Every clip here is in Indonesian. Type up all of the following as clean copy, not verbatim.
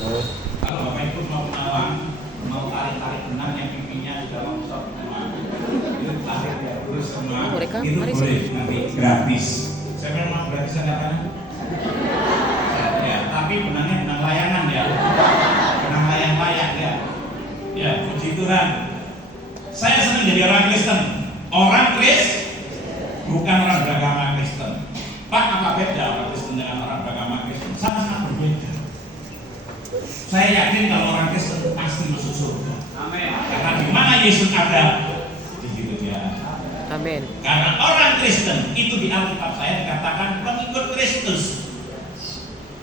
Kalau Bapak Ibu mau menawan, mau tarik-tarik benang yang pipinya sudah longsor semua, itu tarik ya terus semua, itu boleh nanti gratis. Saya memang gratis katanya. Ya, tapi benangnya benang layangan ya, benang layang-layang ya. Ya, puji Tuhan. Saya senang jadi orang Kristen. Orang bukan orang beragama Kristen. Pak, apa beda orang Kristen dengan orang beragama Kristen? Sangat-sangat berbeda. Saya yakin kalau orang Kristen pasti masuk surga. Amin. Karena di mana Yesus ada, di situ dia ada. Amin. Karena orang Kristen itu di Alkitab saya dikatakan pengikut Kristus.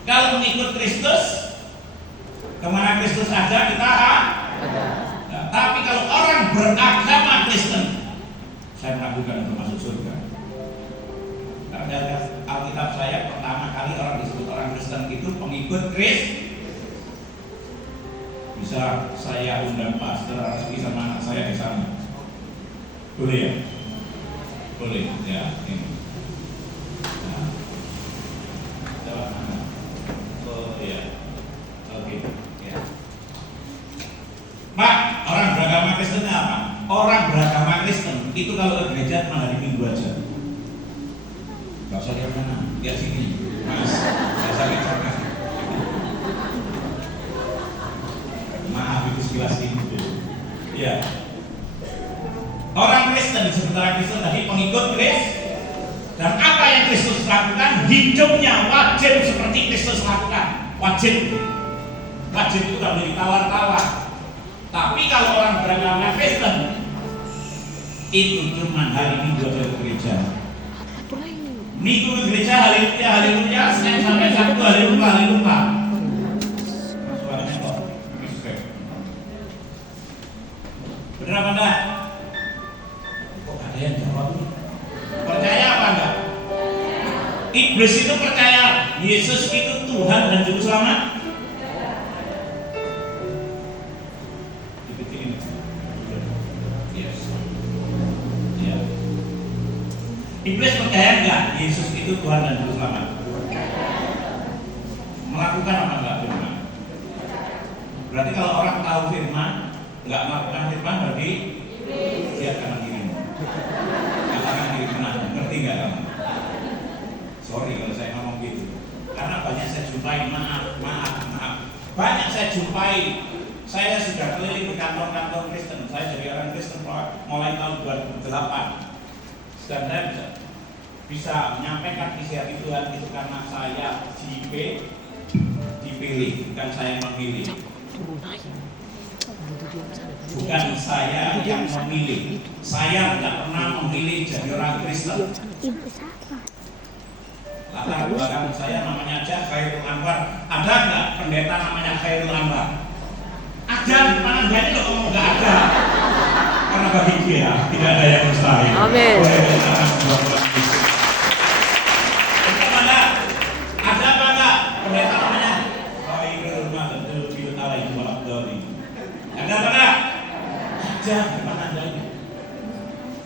Kalau mengikut Kristus, kemana Kristus ada kita ada. Nah, tapi kalau orang beragama Kristen, saya meragukan untuk masuk surga. Karena Alkitab saya pertama kali orang disebut orang Kristen itu pengikut Kristus. Bisa saya undang Pastor Raski sama anak saya di sana. Boleh ya? Boleh ya. Ini. Nah. Coba mana? Oh ya. Oke. Ya. Pak, orang beragama Kristen apa? Orang beragama Kristen itu kalau ke gereja cuma hari Minggu aja. Gak usah lihat mana, lihat sini, Mas. Gak usah lihat sana. Maaf itu sekilas ini. Ya. Orang Kristen disebut orang Kristen tadi pengikut Kristus. Dan apa yang Kristus lakukan, hidupnya wajib seperti Kristus lakukan. Wajib. Wajib itu gak boleh ditawar-tawar. Tapi kalau orang beragama Kristen itu cuma hari Minggu aja ke gereja. Minggu ke gereja, haleluya, haleluya, Senin sampai Sabtu, haleluya, haleluya. Suaranya kok bener apa enggak? Kok ada yang jawab? Percaya apa enggak? Iblis itu percaya Yesus itu Tuhan dan Juru Selamat. Iblis percaya enggak Yesus itu Tuhan dan Juru Selamat? Melakukan apa enggak firman? Berarti kalau orang tahu firman, enggak melakukan firman berarti dia kanan kiri. Katakan kiri kanan, ngerti enggak kamu? Sorry kalau saya ngomong gitu. Karena banyak saya jumpai, maaf. Banyak saya jumpai. Saya sudah keliling di kantor-kantor Kristen. Saya jadi orang Kristen mulai tahun 2008. Dan saya bisa menyampaikan isi hati Tuhan itu karena saya dipilih, bukan saya memilih. Bukan saya yang memilih. Saya tidak pernah memilih jadi orang Kristen. Latar belakang saya namanya aja Khairul Anwar. Ada nggak pendeta namanya Khairul Anwar? Ada, mana banyak loh ngomong nggak ada. Karena bagi dia tidak ada yang mustahil. Amin. Ada apa enggak? Pendeta namanya Khairul Mahdul Bil Alaihi Wasallam. Ada apa enggak? Ada, gimana adanya?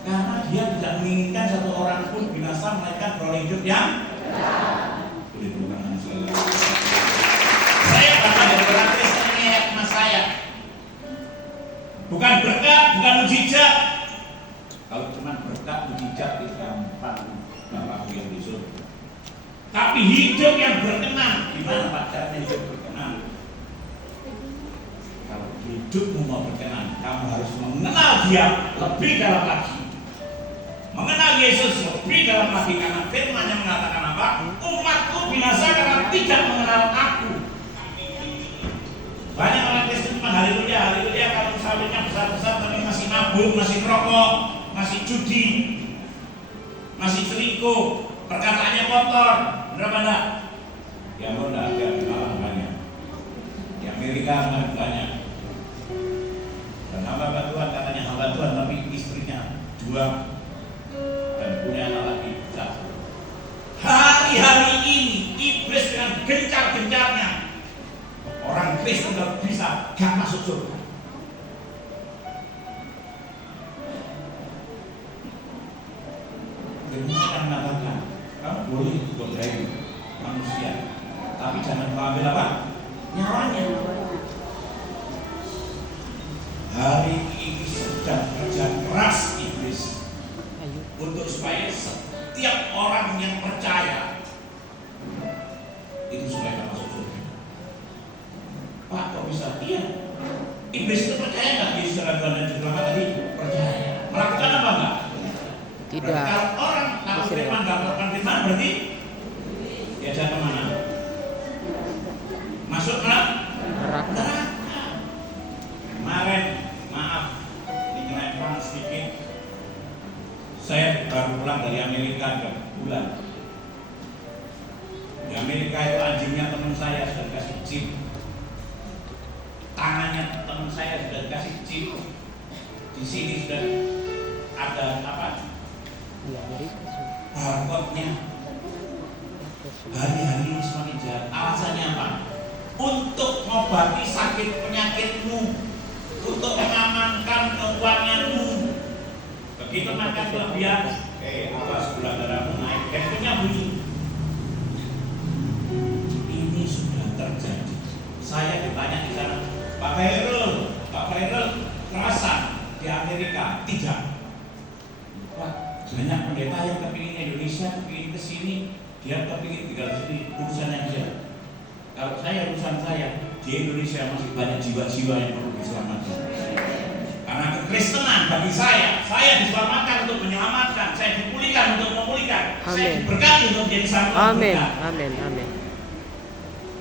Karena dia tidak menginginkan satu orang pun binasa melainkan beroleh hidup yang saya bahkan dari orang Kristen ini ayat mas saya. Bukan berkat, bukan mujizat. Kalau cuma berkat, mujizat itu gampang, Bapak yang di surga. Tapi hidup yang berkenan, gimana Pak caranya hidup berkenan? Kalau hidupmu mau berkenan, kamu harus mengenal Dia lebih dalam lagi. Mengenal Yesus lebih dalam lagi, karena firman yang mengatakan apa? Umatku binasa karena tidak mengenal Aku. Banyak orang Kristen cuma haleluya, haleluya, kalau sawitnya besar-besar tapi masih mabuk, masih merokok, masih judi, masih selingkuh, perkataannya kotor. Benar apa enggak? Ya mau enggak ada di malam banyak. Di Amerika banyak. Dan hamba Tuhan katanya hamba Tuhan tapi istrinya 2 dan punya anak lagi 1. Hari-hari ini iblis dengan gencar-gencarnya orang Kristen tidak bisa gak masuk surga. Firman akan mengatakan kamu boleh godain manusia, tapi jangan mengambil apa? Nyawanya. bisa? Iya. Iblis itu percaya nggak Yesus adalah Tuhan dan Juru Selamat tadi? Percaya. Melakukan apa enggak? Tidak. Kalau orang nggak firman, nggak melakukan firman, berarti diajak kemana? Masuk neraka. Kemarin, maaf, ini perang sedikit. Saya baru pulang dari Amerika 3 bulan. Di Amerika itu anjingnya teman saya sudah dikasih chip. Tangannya teman saya sudah dikasih chip. Di sini sudah ada apa? Barcode-nya. Hari-hari ini semakin jahat. Alasannya apa? Untuk mengobati sakit penyakitmu, untuk mengamankan keuanganmu. Begitu makan kelebihan, awas gula darahmu naik, handphonenya bunyi. Ini sudah terjadi. Saya ditanya di sana, Pak Khairul terasa di Amerika? Tidak. Pak, banyak pendeta yang kepingin Indonesia, kepingin kesini, dia kepingin tinggal di sini, urusannya dia. Kalau saya urusan saya di Indonesia masih banyak jiwa-jiwa yang perlu diselamatkan. Karena kekristenan bagi saya diselamatkan untuk menyelamatkan, saya dipulihkan untuk memulihkan, saya diberkati untuk menjadi sangat memulihkan. Amin.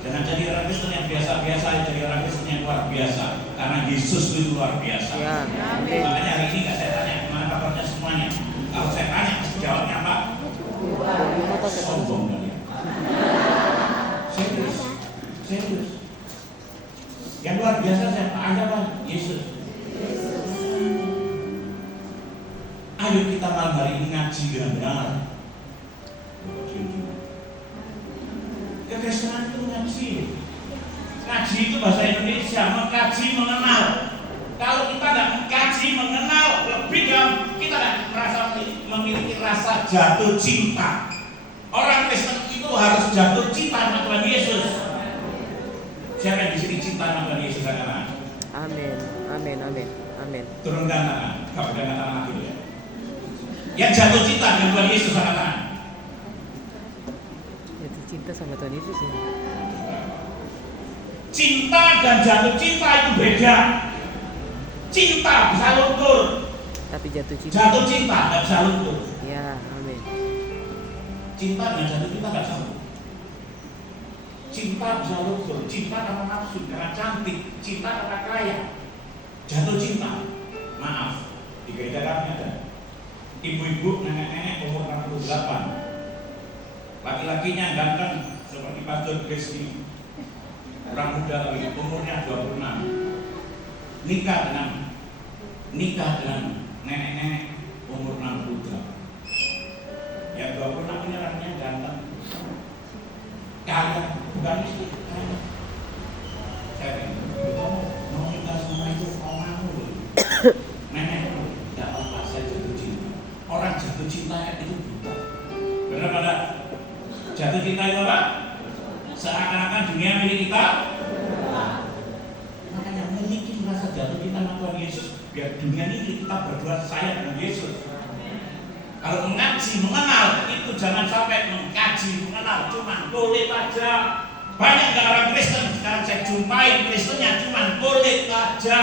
Jangan jadi orang Kristen yang biasa-biasa, jadi orang Kristen yang luar biasa. Karena Yesus itu luar biasa. Ya, amin. Makanya hari ini nggak saya tanya kemana kabarnya semuanya. Kalau saya tanya, jawabnya apa? Sombong kali. Serius. Yang luar biasa siapa? Anda Pak? Yesus. Ayo kita malam hari ini ngaji dengan benar. Kekristenan itu ngaji. Ngaji itu bahasa Indonesia, mengkaji, mengenal. Kalau kita tidak mengkaji, mengenal, lebih dalam, kita tidak merasa memiliki rasa jatuh cinta. Orang Kristen itu harus jatuh cinta sama Tuhan Yesus. Siapa yang di sini cinta sama Tuhan Yesus? Amin. Turunkan tangan, kalau pegang tangan lagi ya. Yang jatuh cinta dengan Tuhan Yesus angkat tangan. Jatuh cinta sama Tuhan Yesus ya. Cinta dan jatuh cinta itu beda. Cinta bisa luntur, tapi jatuh cinta nggak bisa luntur. Ya, amin. Cinta dan jatuh cinta nggak sama. Cinta bisa luntur, cinta karena nafsu, karena cantik, cinta karena kaya. Jatuh cinta, maaf, di gereja kami ada ibu-ibu, nenek-nenek umur 68, laki-lakinya ganteng seperti Pastor Grace ini, orang muda lagi, umurnya 26, nikah dengan nenek-nenek umur 68. Yang 26 ini orangnya ganteng, kaya, bukan istri, kaya. Saya mau nikah sama itu omamu, nenekmu, tidak apa-apa, saya jatuh cinta. Orang jatuh cinta itu buta. Benar pada jatuh cinta itu apa? Seakan-akan dunia milik kita. Makanya miliki rasa jatuh cinta sama Tuhan Yesus, biar dunia ini kita berdua sayang dengan Yesus. Kalau mengaji, mengenal, itu jangan sampai mengkaji, mengenal, cuma boleh aja. Banyak gak orang Kristen, sekarang saya jumpai Kristennya cuma boleh aja.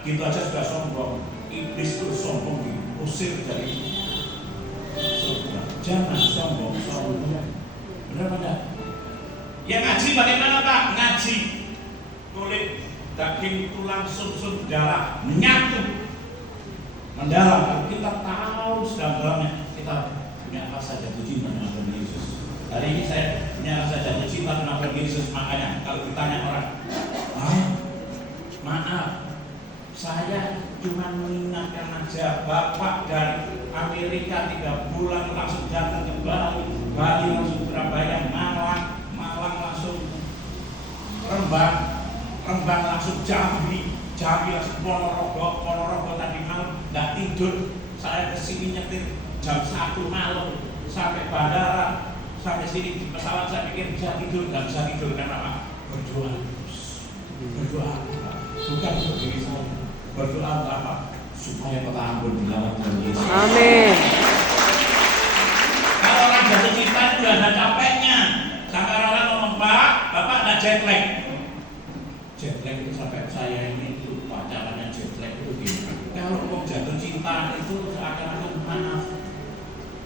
Gitu aja sudah sombong. Iblis itu sombong, diusir dari surga. Jangan sombong. Benar pada? Yang ngaji bagaimana Pak? Ngaji kulit, daging, tulang, sum-sum, darah menyatu, mendalam. Kalau kita tahu sedalam-dalamnya, kita punya rasa jatuh cinta dengan Tuhan Yesus. Hari ini saya punya rasa jatuh cinta dengan Tuhan Yesus. Makanya kalau ditanya orang, maaf, saya cuma mengingatkan aja, Bapak dari Amerika 3 bulan langsung datang ke Bali langsung Surabaya, Malang langsung Rembang langsung Jambi langsung Ponorogo tadi malam nggak tidur. Saya kesini nyetir jam 1 malam sampai bandara, sampai sini di pesawat saya pikir bisa tidur, nggak bisa tidur karena apa? Berdoa bukan untuk diri saya, berdoa untuk apa? Supaya kota Ambon dilawat Tuhan Yesus. Amin. Kalau orang jatuh cinta itu ada capeknya. Sampai orang ngomong, Pak, Bapak nggak jet lag. jet lag itu sampai saya ini lupa caranya jet lag itu gimana. Kalau kok jatuh cinta itu seakan-akan maaf.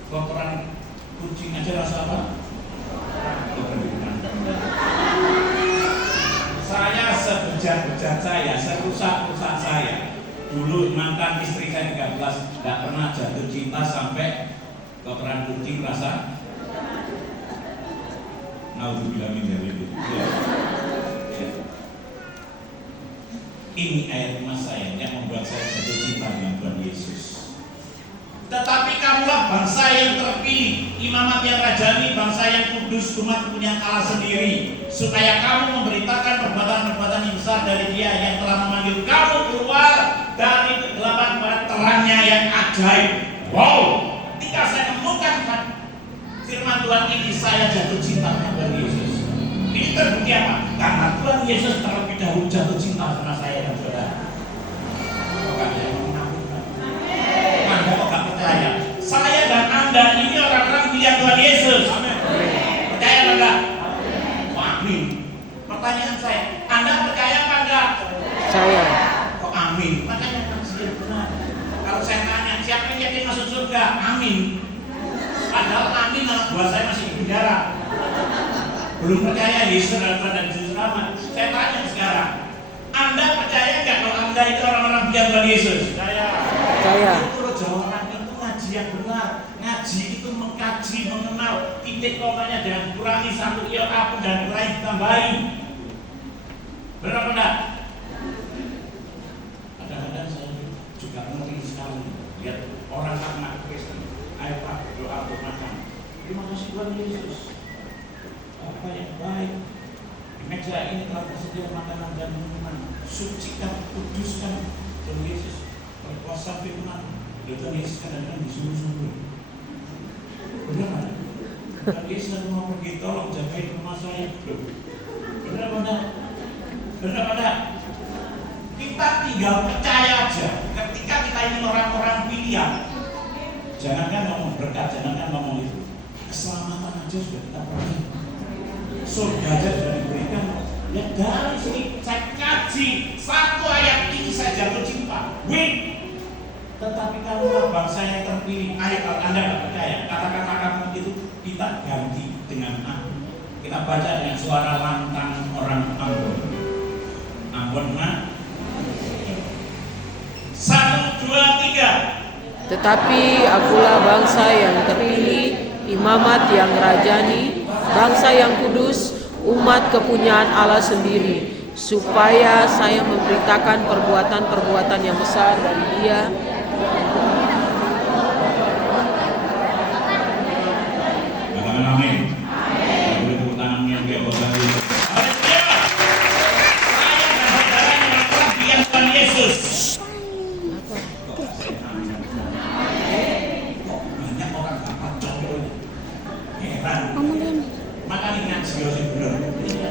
Kotoran kucing aja rasa apa? Saya sebejat-bejat saya, serusak-rusak saya. Dulu mantan istri saya 13 tidak pernah jatuh cinta sampai kotoran kucing rasa. Naudzubillah min dzalik. Ini air mas saya yang membuat saya jatuh cinta dengan Tuhan Yesus. Tetapi kamulah bangsa yang terpilih, imamat yang rajani, bangsa yang kudus, umat punya Allah sendiri, supaya kamu memberitakan perbuatan-perbuatan yang besar dari Dia yang telah memanggil kamu keluar dari kegelapan pada terangnya yang ajaib. Wow! Ketika saya menemukan firman Tuhan ini, saya jatuh cinta dengan Yesus. Ini terbukti apa? Karena Tuhan Yesus terlebih dahulu jatuh cinta sama saya dan saudara. Anda kok gak percaya? Saya dan Anda ini orang-orang pilihan Tuhan Yesus. Amin. Percaya apa enggak? Amin. Pertanyaan saya, Anda percaya apa enggak? Saya. Kok amin? Makanya masih benar. Kalau saya tanya, siapa yang yakin masuk surga? Amin. Padahal amin anak buah saya masih di penjara. Belum percaya Yesus adalah Tuhan dan Juru Selamat. Saya tanya sekarang, Anda percaya enggak kalau Anda itu orang-orang pilihan Tuhan Yesus? Percaya. Jawaban itu ngaji yang benar. Ngaji itu mengkaji, mengenal titik komanya dan kurangi satu iota pun dan kurangi ditambahin. Benar apa enggak? Kadang-kadang saya juga ngeri sekali lihat orang anak Kristen. Ayo Pak, doa untuk makan. Terima kasih Tuhan Yesus. Apa yang baik. Di meja ini telah tersedia makanan dan minuman. Sucikan, kuduskan Tuhan Yesus. Berkuasa firman. Tuhan Yesus kadang-kadang disuruh-suruh. Benar? Tuhan Yesus mau pergi tolong jagain rumah saya. Benar apa? Benar apa? Kita tinggal percaya aja. Ketika kita ini orang-orang pilihan, jangankan ngomong berkat, jangankan ngomong itu, keselamatan aja sudah kita pergi. Surga aja sudah diberikan. Ya dari sini saya kaji satu ayat ini saya jatuh cinta. Win. Tetapi kamulah bangsa yang terpilih. Ayo kalau Anda tidak percaya, kata-kata kamu itu kita ganti dengan aku. Kita baca dengan suara lantang orang Ambon. Ambon mana? 1, 2, 3. Tetapi akulah bangsa yang terpilih, imamat yang rajani, bangsa yang kudus, umat kepunyaan Allah sendiri, supaya saya memberitakan perbuatan-perbuatan yang besar dari Dia. Amin. Boleh tepuk tangannya biar berganti. Saya dan saudara yang Tuhan Yesus. Banyak orang tak pacok heran. Makanya ngaji harus benar.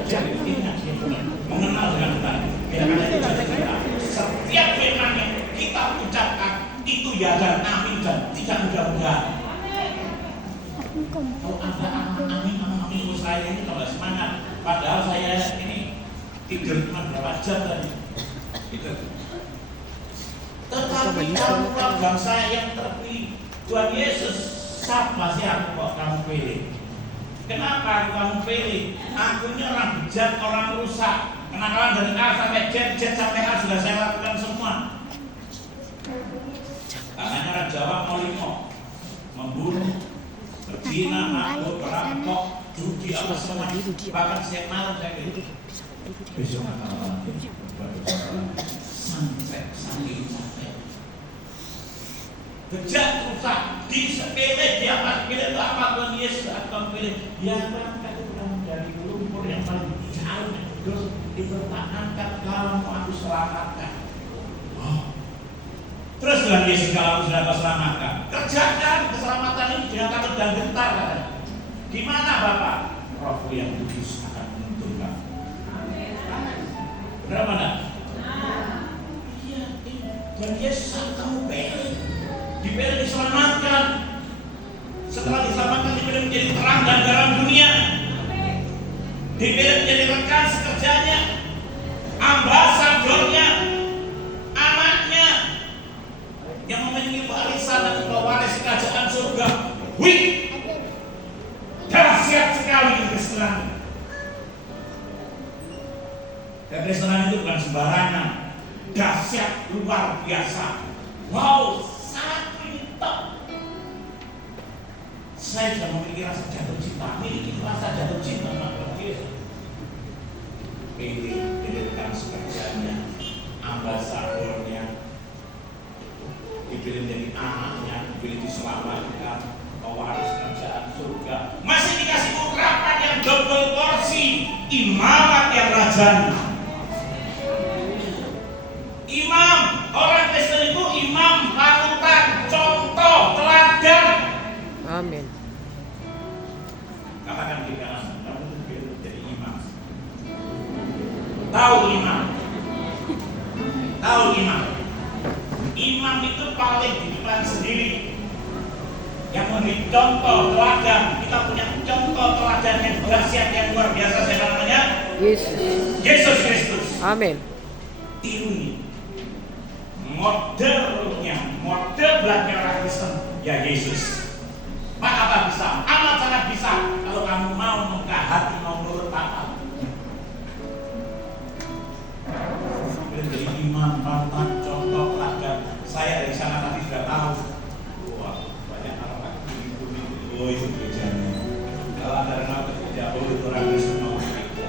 Ini ngaji benar. Mengenal dengan Tuhan. Setiap firman yang kita ucapkan itu ya dan amin dan tidak mudah-mudahan. Kalau ada amin saya ini tambah semangat. Padahal saya ini tidur cuma berapa jam tadi. Tetapi kamulah bangsa yang terpilih. Tuhan Yesus, siapa sih aku kok kamu pilih? Kenapa kamu pilih? Aku ini orang bejat, orang rusak. Kenakalan dari A sampai Z sampai A sudah saya lakukan semua. Katanya orang Jawa mau limo, membunuh, berzina, mabuk, perampok, judi, apa semua. Bahkan setiap malam saya gitu. Besok sampai sampai bejat rusak di sepele dia pas pilih apa Tuhan Yesus akan pilih yang berangkat dari lumpur yang paling jauh terus dipertahankan kalau mau aku selamatkan. Terus Tuhan Yesus kalau sudah kau selamatkan, kerjakan keselamatan ini dengan takut dan gentar katanya. Gimana Bapak? Roh yang kudus akan menuntun kamu. Benar mana? Iya, Tuhan Yesus kamu pilih, dipilih diselamatkan. Setelah diselamatkan dipilih menjadi terang dan garam dunia. Dipilih menjadi rekan sekerjanya. Kekristenan itu bukan sembarangan, dahsyat luar biasa. Wow, sangat mantap. Saya sudah memiliki rasa jatuh cinta, memiliki rasa jatuh cinta sama Yesus. Pilih dirikan sekerjanya, ambasadornya, dipilih menjadi anaknya, dipilih diselamatkan, pewaris kerajaan surga. Masih dikasih urapan yang double porsi, imamat yang rajani. Imam, orang Kristen itu imam, panutan, contoh, teladan. Amin. Katakan di kanan, kamu itu jadi imam. Tahu imam? Tahu imam? Imam itu paling di depan sendiri, yang memberi contoh teladan. Kita punya contoh teladan yang dahsyat, yang luar biasa. Siapa namanya? Yesus Kristus. Amin. Tiruni modelnya, model belakang orang Kristen, ya Yesus. Pak, apa bisa? Amat sangat bisa kalau kamu mau membuka hati, mau menurut Papa. Menjadi imam, panutan, contoh, teladan. Saya dari sana tadi sudah tahu. Wah, banyak orang itu. Oh, itu gerejanya. Kalau ada orang kerja, oh itu orang Kristen mau itu.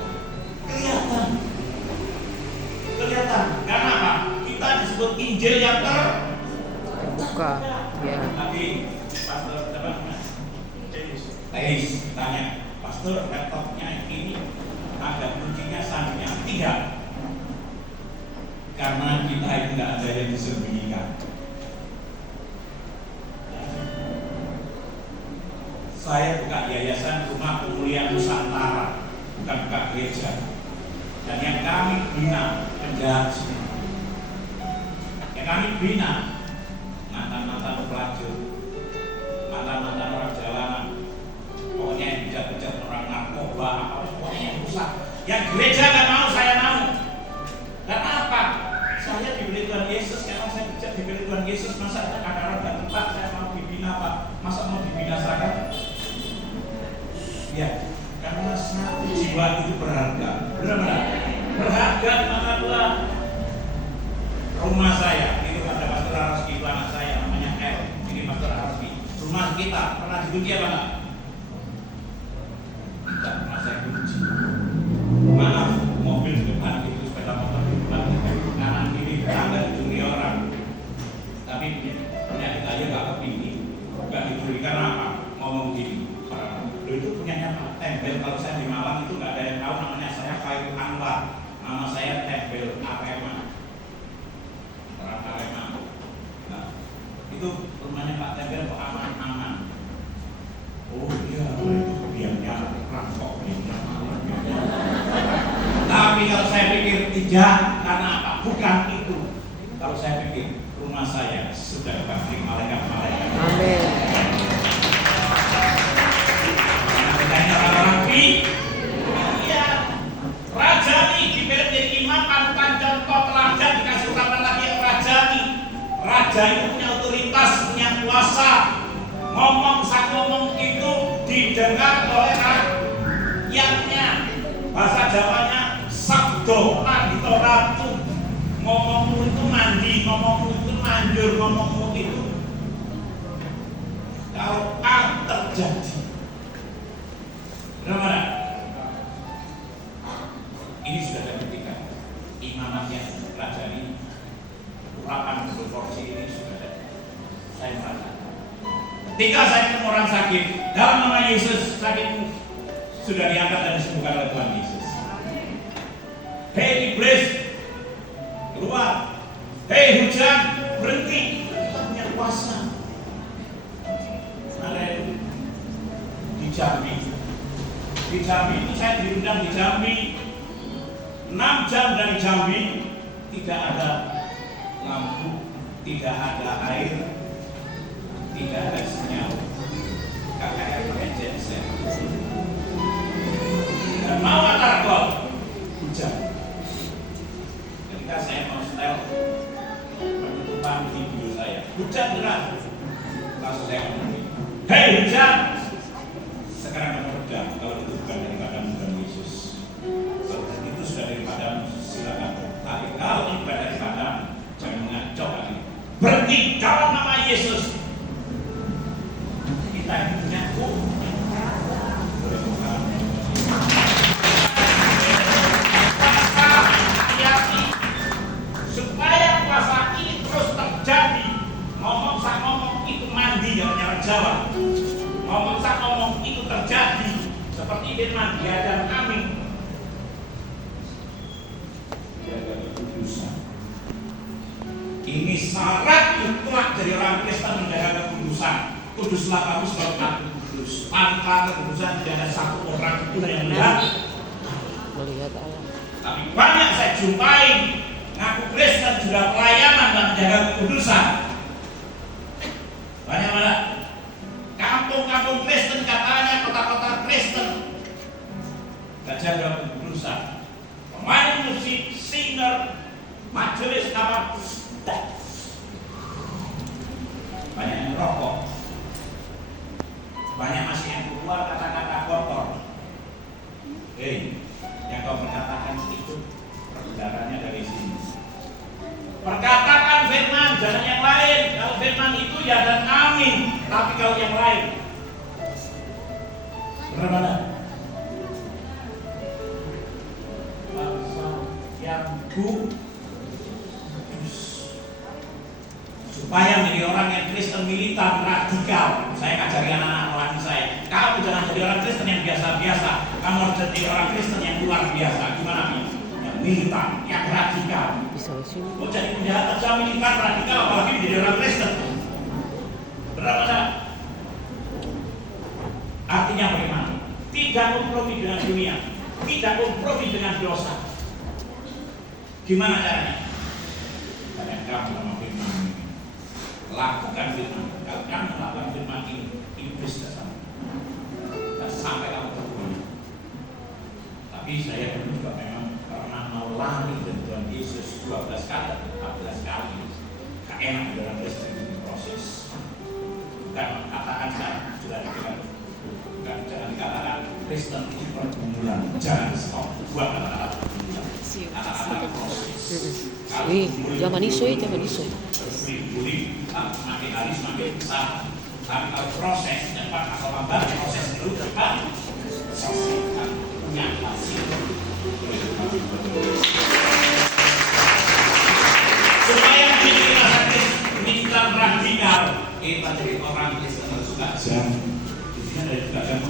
Kelihatan. Karena apa? Kita disebut Injil yang Terbuka. Ya. Tadi pastor Teis tanya, pastor laptopnya ini ada kuncinya sandinya? Tidak. Karena kita itu tidak ada yang disembunyikan. Saya buka yayasan Rumah Pemulihan Nusantara, bukan buka gereja. Dan yang kami bina penjahat, yang kami bina mantan-mantan pelacur, mantan-mantan orang jalanan, pokoknya yang bijak-bijak orang narkoba, pokoknya yang rusak. Yang gereja nggak mau, saya mau. Karena apa? Saya dibeli Tuhan Yesus, karena saya bijak dibeli Tuhan Yesus. Masa ada orang nggak tempat saya mau dibina, Pak? Masa mau dibinasakan? Ya, karena satu jiwa itu berharga. Benar-benar berharga di mata Tuhan. Rumah saya itu ada Pastor Araski, itu anak saya namanya El. Ini Pastor Araski. Rumah kita pernah dikunci apa enggak? Tidak pernah saya kunci. Maaf, mobil di depan itu, sepeda motor di depan kanan kiri tetangga dicuri orang. Tapi punya kita aja nggak kepingin, nggak dicuri karena apa? Ngomong gini, itu punyanya Pak Tempel. Kalau saya di Malang itu nggak ada yang tahu namanya. Saya Khairul Anwar, nama saya Tempel Arema. Orang Arema. Nah, itu rumahnya Pak Tempel kok aman-aman. Oh iya, itu biarnya rampok biarnya malam. Tapi kalau saya pikir tidak, karena apa? Bukan itu. Kalau saya pikir rumah saya sudah dikasih malaikat-malaikat. Amin. Katanya orang iya, rajani dipilih menjadi imam, panutan, contoh, teladan, dikasih urapan lagi yang rajani. Raja itu punya otoritas, punya kuasa. Saat ngomong itu didengar oleh rakyatnya. Bahasa Jawanya sabdo mandito ratu. Ngomongmu itu mandi, ngomongmu itu manjur, ngomongmu itu kalau terjadi. Benar? Ini sudah ada ketika imamatnya rajani, urapan berporsi ini sudah ada. Saya merasa ketika saya ketemu orang sakit dalam nama Yesus, sakitmu sudah diangkat dan disembuhkan oleh Tuhan Yesus. Hei iblis, keluar. Hei hujan, berhenti. Kita punya kuasa. Haleluya. Di Jambi itu saya diundang di Jambi 6 jam dari Jambi, tidak ada lampu, tidak ada air, tidak ada sinyal, KKR pakai genset. Dan mau antar gol, hujan. Ketika saya mau setel penutupan video saya, hujan deras. Langsung saya ngomong, hei hujan, sekarang kamu redam. Kalau itu bukan daripada Tuhan Yesus, kalau itu sudah daripada berhenti dalam nama Yesus. Kita ini punya supaya kuasa ini terus terjadi. Ngomong itu mandi, jangan nyala Jawa. Ngomong itu terjadi seperti firman dia dan amin. Jaga kekudusan. Ini syarat mutlak dari orang Kristen menjaga kekudusan. Kuduslah kamu sebab aku kudus. Tanpa kekudusan tidak ada satu orang pun yang melihat Allah. Tapi banyak saya jumpai ngaku Kristen sudah pelayanan dan menjaga kekudusan. Banyak mana? Kampung-kampung Kristen katanya, kota-kota Kristen gak jaga kekudusan. Pemain musik, singer, majelis apa? Banyak yang rokok. Banyak masih yang keluar kata-kata kotor. Yang kau perkatakan itu perbendarannya dari sini. Perkatakan firman, jangan yang lain. Kalau firman itu ya dan amin. Tapi kalau yang lain, benar mana? Bangsa yang kudus. Supaya menjadi orang yang Kristen militan radikal. Saya ngajari anak-anak orang saya. Kamu jangan jadi orang Kristen yang biasa-biasa. Kamu harus jadi orang Kristen yang luar biasa. Gimana nih? Yang militan, yang radikal. Mau jadi penjahat aja militan radikal, apalagi menjadi orang Kristen. Berapa dah? Artinya bagaimana? Tidak kompromi dengan dunia, tidak kompromi dengan dosa. Gimana caranya? Karena kamu sama firman ini. Lakukan firman. Kalau kamu melakukan firman ini, iblis datang. Dan sampai kamu terbunuh. Tapi saya dulu juga memang pernah mau lari dari Tuhan Yesus 12 kali, 14 kali. Gak enak dalam Kristen ini proses. Bukan katakan saya sudah dikatakan. Bukan jangan dikatakan Kristen itu pergumulan. Jangan stop. Buat kata-kata pergumulan. Kata-kata proses. Jangan isoy. Semakin hari semakin besar. Tapi kalau proses cepat atau lambat, proses dulu cepat selesaikan punya hasil. Supaya menjadi rasa militan radikal, kita jadi orang Kristen harus suka jam. Di sini ada juga jam.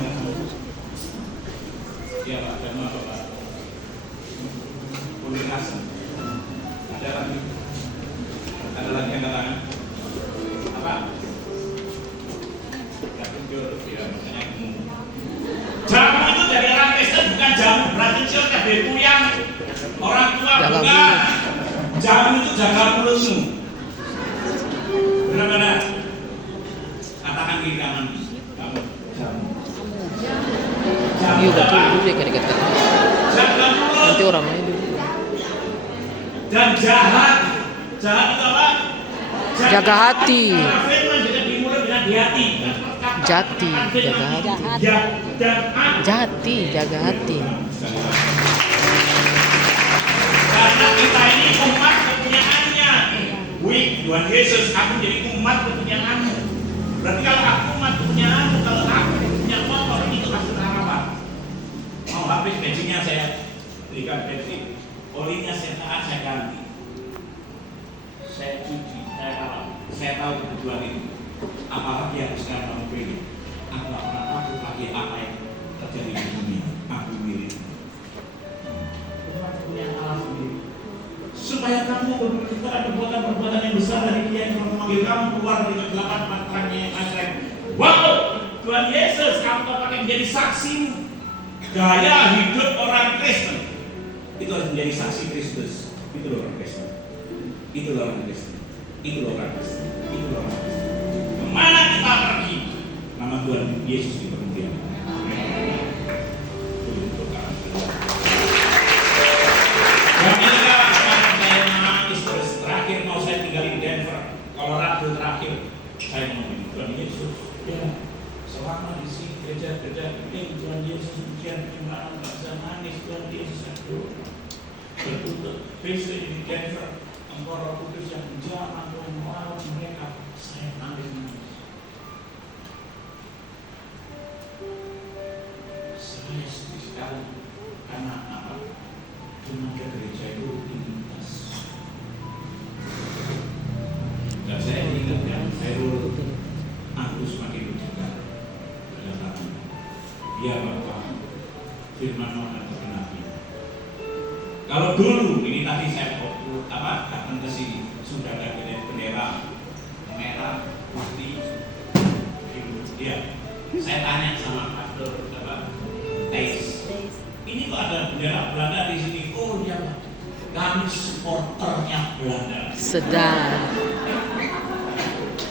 Iya Pak, jam apa Pak? Komunikasi. Ada lagi yang katakan apa? Ya betul, ya makanya jamu itu dari orang Kristen bukan jamu berarti cerita bepuyang orang tua bukan. Jamu itu jaga mulutmu. Benar-benar katakan di kanan kamu jamu. Iya betul dia kata-kata. Jaga mulut. Nanti orang lain dulu. Dan jahat itu apa? Jaga hati. Jati, jaga hati. Jati, jaga hati. Karena kita ini umat kepunyaannya. Wih, Tuhan Yesus, aku jadi umat kepunyaanmu. Berarti kalau aku umat kepunyaanmu, kalau aku punya motor itu maksud apa? Mau habis bensinnya saya berikan bensin, olinya saya ganti. Saya cuci, saya tahu kebutuhan itu. Apalagi yang sekarang kamu pilih. Aku tak pernah takut lagi apa yang terjadi di dunia. Aku mirip. Punya Allah sendiri. Supaya kamu berbicara perbuatan-perbuatan yang besar dari Dia yang memanggil kamu keluar dari kegelapan terangnya yang ajaib. Wow, Tuhan Yesus, kamu pakai menjadi saksi. Gaya hidup orang Kristen itu harus menjadi saksi Kristus. Itu orang Kristen. Itu orang Kristen. Itu orang Kristen. Itu orang Kristen. Kemana kita pergi? Nama Tuhan Yesus dipermuliakan. Terakhir mau saya tinggal di Denver, Colorado terakhir. Saya mau di Tuhan Yesus. Ya, selama di sini gereja-gereja ini Tuhan Yesus ujian gimana nggak bisa manis Tuhan Yesus aduh. Bertutup besok di Denver. Engkau Roh Kudus yang menjamah Tuhan merawat mereka. Saya nangis. Saya sedih sekali karena apa? Tenaga gereja itu rutinitas. Dan saya ingat ya, Khairul Agus makin juga berdatangan. Dia Bapak firman Tuhan tergenapi. Kalau dulu ini tadi saya datang ke sini sudah ada bendera merah, putih, biru. Ya, saya tanya sama Pastor Teis, ini kok ada bendera Belanda di sini? Oh ya, kami supporternya Belanda. Sedang.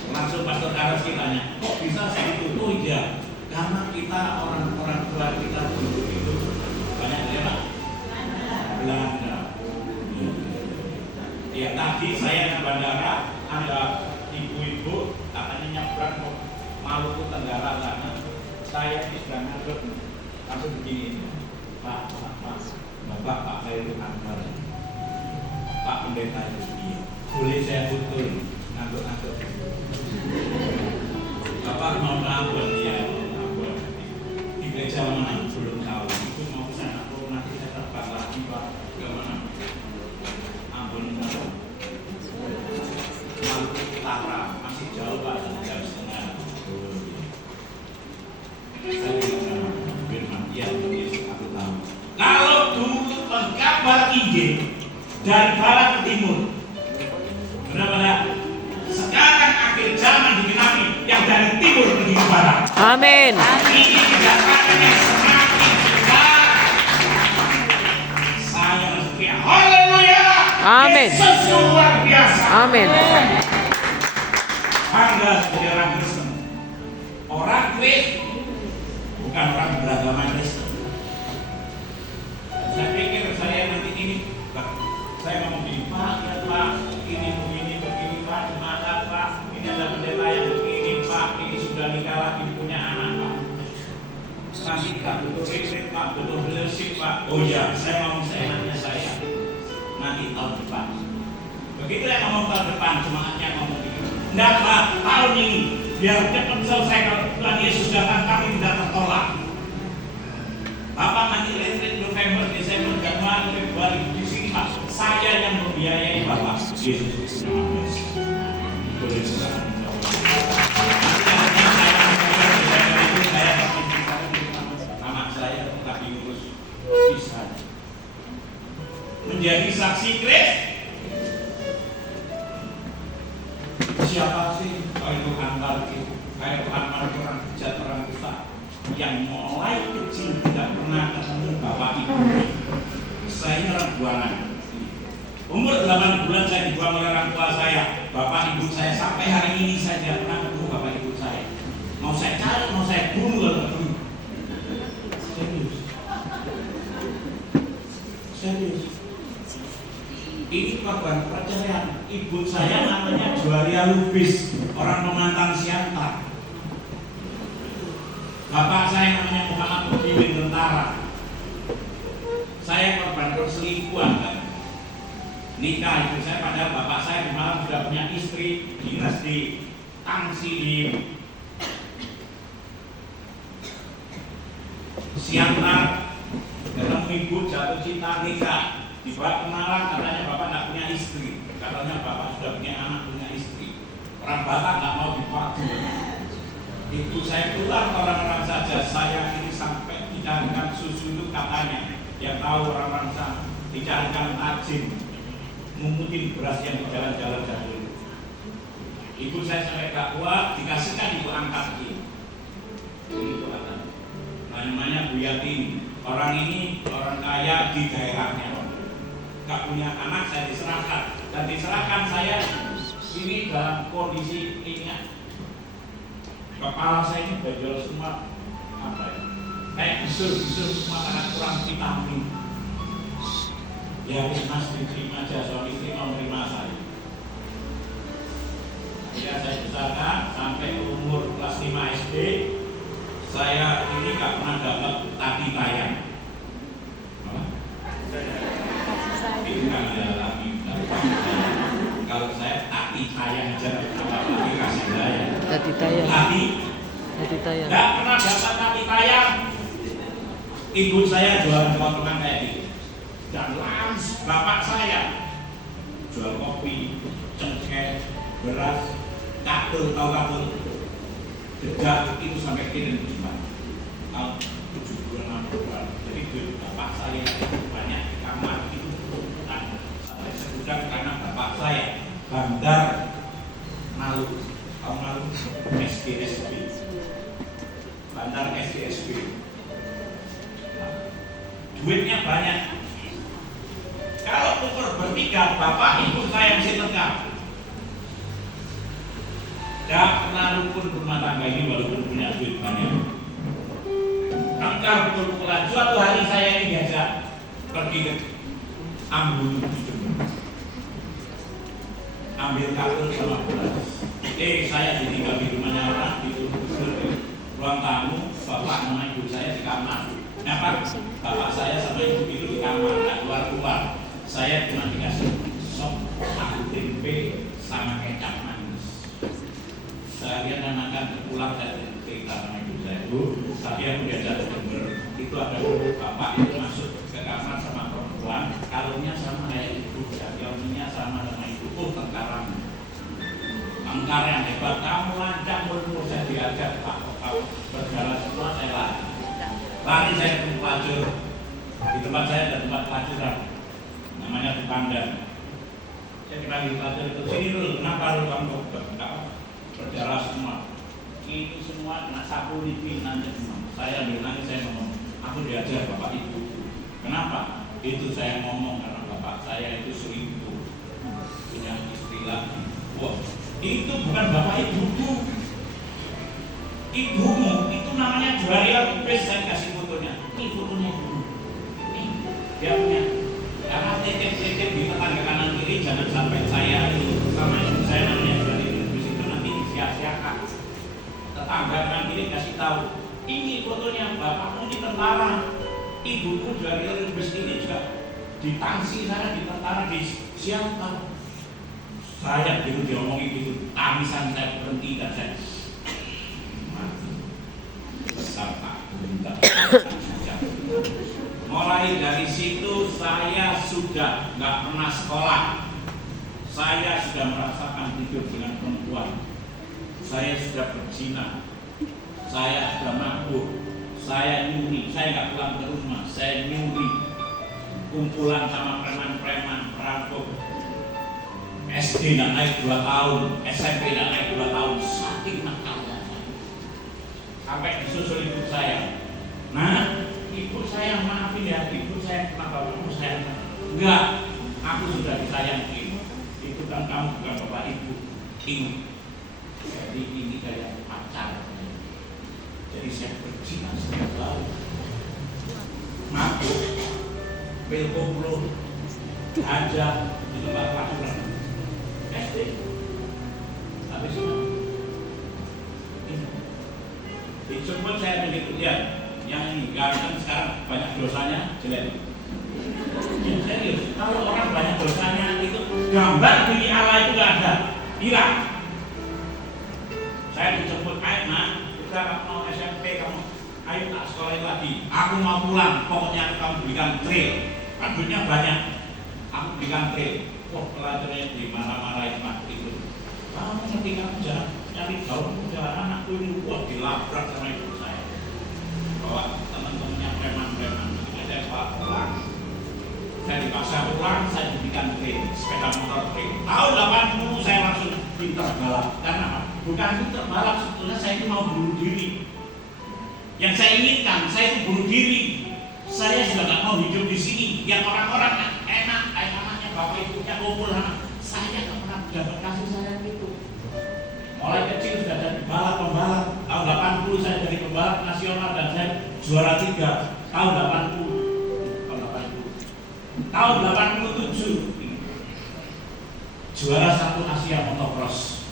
Langsung Pastor Karas tanya, kok bisa segitu? Oh iya, karena kita orang-orang tua kita dulu itu banyak bendera Belanda. Ya tadi saya di bandara ada ibu-ibu katanya nyebrang ke Maluku Tenggara sana. Saya di sudah ngadep langsung begini, Pak, Bapak Pak Khairul Akbar, Pak Pendeta itu dia. Boleh saya foto ngaduk-ngaduk. Bapak mau ngabur dia, ngabur di gereja mana belum tahu. Itu mau ke sana, nanti saya terbang lagi Pak ke mana? Maluku Utara masih jauh Pak, jam setengah. Saya bilang firman yang Yesus aku tahu. Kalau dulu kabar Injil dari barat ke timur, benar-benar sekarang akhir zaman digenapi yang dari timur pergi ke barat. Amin. Ini dikatakan yang semakin besar. Saya bersedia. Haleluya. Amin. Yesus luar biasa. Amin. Anda sebagai orang Kristen, orang Kristen bukan orang beragama Kristen. Saya pikir saya nanti ini, saya ngomong gini, Pak, ya Pak, ini begini Pak, jemaat Pak, ini ada pendeta yang begini Pak, ini sudah nikah lagi punya anak Pak. Nanti Pak, betul retreat Pak, betul fellowship Pak. Oh iya, saya ngomong seenaknya saya. Nanti tahun depan. Begitu yang ngomong tahun depan, jemaatnya ngomong gitu. Enggak Pak, tahun ini biar cepat selesai kalau Tuhan Yesus datang kami tidak tertolak. Bapak nanti retreat November, Desember, Januari, Februari di sini Pak. Saya yang membiayai Bapak. Yesus boleh sekarang. Anak saya lagi ngurus bisa menjadi saksi Kristus. Siapa sih kalau Tuhan balik, kayak Tuhan balik orang bijak, orang besar yang mulai kecil tidak pernah ketemu bapak ibu. Saya orang buangan. Umur 8 bulan saya dibuang oleh orang tua saya. Bapak ibu saya sampai hari ini saya tidak pernah ketemu bapak ibu saya. Mau saya cari, mau saya bunuh kalau ketemu. Serius. Ini korban perceraian. Ibu saya namanya Juaria Lubis, orang Pemantan Siantar. Bapak saya namanya Muhammad Udiwin Tentara. Saya korban perselingkuhan kan. Nikah ibu saya, padahal bapak saya di malam sudah punya istri, dinas di Tangsi di Siantar. Dalam ibu jatuh cinta nikah. Dibuat kenalan, katanya bapak tidak punya istri, katanya bapak sudah punya anak, punya istri. Orang Batak tidak mau dipakai. Ibu saya pulang orang-orang saja, saya ini sampai dicarikan susu itu katanya, yang tahu orang-orang sana, dicarikan tajin, mungkin beras yang di jalan-jalan jadul. Ibu saya sampai gak kuat, dikasihkan ibu angkat ini. Itu katanya. Namanya Bu Yati. Orang ini orang kaya di daerahnya. Gak punya anak, saya diserahkan dan diserahkan saya ini dalam kondisi ingat kepala saya ini bejol semua, apa ya, kayak busur-busur semua karena kurang vitamin. Ya mas diterima aja, suami istri mau menerima saya. Ya saya besarkan sampai umur kelas 5 SD. Saya ini gak pernah dapat tadi tayang. Itu kan ada lagi. Tati tayang. Hati Tati tayang. nggak pernah dapat kaki tayang. Ibu saya jualan potongan kayak gitu. Dan langsung bapak saya jual kopi, cengkeh, beras, katul, tahu katul, dedak itu sampai kirim cuma tahun 7 bulan 6 bulan. Jadi duit bapak saya banyak di kamar itu bukan sampai sebulan karena bapak saya bandar malu, tahu malu SDSB, bandar SDSB. Nah, duitnya banyak. Kalau ukur bertiga, bapak ibu saya mesti lengkap. Tidak pernah rukun rumah tangga ini walaupun punya duit banyak. Lengkap betul-betulan. Suatu hari saya ini diajak pergi ke Ambulu, ambil kartu sama beras. Saya ditinggal di rumahnya orang di ruang tamu, bapak sama ibu saya di kamar. Bapak saya sama ibu itu di kamar, tak keluar-keluar. Saya cuma dikasih sop, tahu tempe, sama kecap manis. Seharian anak-anak pulang saya cerita sama ibu saya, Bu, tapi aku diajak ke Jember. Itu ada bapak itu masuk ke kamar sama perempuan, kalungnya sama kayak ibu, kalungnya sama ibu. Tentara angkar yang hebat, kamu lancang menurut saya diajak Pak, berjalan semua saya lari saya ke pelacur. Di tempat saya ada tempat pelacuran namanya di Pandan. Saya dipanggil pelacur itu, sini dulu, kenapa lu kamu berjalan semua ini semua kena sapu lipin nanti semua. Saya ambil nanti saya ngomong, aku diajar bapak ibu. Kenapa? Itu saya ngomong karena bapak saya itu selingkuh, punya istri lagi. Wah, itu bukan bapak ibuku, ibumu. Itu namanya Juaria Lupis. Saya kasih fotonya. Ini fotonya ibu. Ini dia punya. Karena titip-titip di tetangga kanan kiri jangan sampai saya ini sama ibu saya namanya Juaria Lupis itu nanti disia-siakan. Tetangga kanan kiri kasih tahu. Ini fotonya bapakmu di tentara. Ibuku Juaria Lupis ini juga di tangsi sana, di tentara, di siapa? Saya begitu diomongin gitu, tangisan saya berhenti dan saya mati. Besar tak minta. Mulai dari situ saya sudah nggak pernah sekolah. Saya sudah merasakan hidup dengan perempuan. Saya sudah berzina. Saya sudah mabuk. Saya nyuri. Saya nggak pulang ke rumah. Saya nyuri. Kumpulan sama preman-preman, perampok. SD dan naik 2 tahun, SMP dan naik 2 tahun, saking nakalnya saya. Sampai disusul ibu saya. Nah, ibu saya maafin ya, ibu saya kenapa bapakmu saya? Enggak, aku sudah disayangi. Itu kan kamu bukan bapak ibu. Ingat. Jadi ini kayak pacar. Jadi saya berzina setiap tahun. Mabuk, pil koplo, aja di tempat pelacuran. SD, habis itu disebut saya begitu lihat yang ini ganteng sekarang banyak dosanya jelek. Ya, serius, kalau orang banyak dosanya itu gambar diri Allah itu nggak ada, hilang. Saya dijemput, ayo nak, udah kamu mau SMP kamu, ayo tak sekolahin lagi. Aku mau pulang, pokoknya kamu berikan trail, kan duitnya banyak. Aku berikan trail. Wah, pelajarnya dimarah-marahin mati itu. Kamu ngerti kamu jangan nyari gaul, jangan anakku ini buat dilabrak sama ibu saya. Bawa teman-temannya preman-preman. Saya bawa pulang. Saya dipaksa pulang, saya diberikan trail, sepeda motor trail. Tahun 80 saya langsung pintar balap. Karena apa? Bukan pintar balap, sebetulnya saya itu mau bunuh diri. Yang saya inginkan, saya itu bunuh diri. Saya sudah nggak mau hidup di sini. Yang orang-orang enak, bapak ibunya kumpul anak, saya nggak pernah dapat kasih sayang itu. Mulai kecil sudah jadi pembalap. Tahun 80 saya jadi pembalap nasional dan saya juara 3 tahun 80. Tahun 87 juara 1 Asia motocross.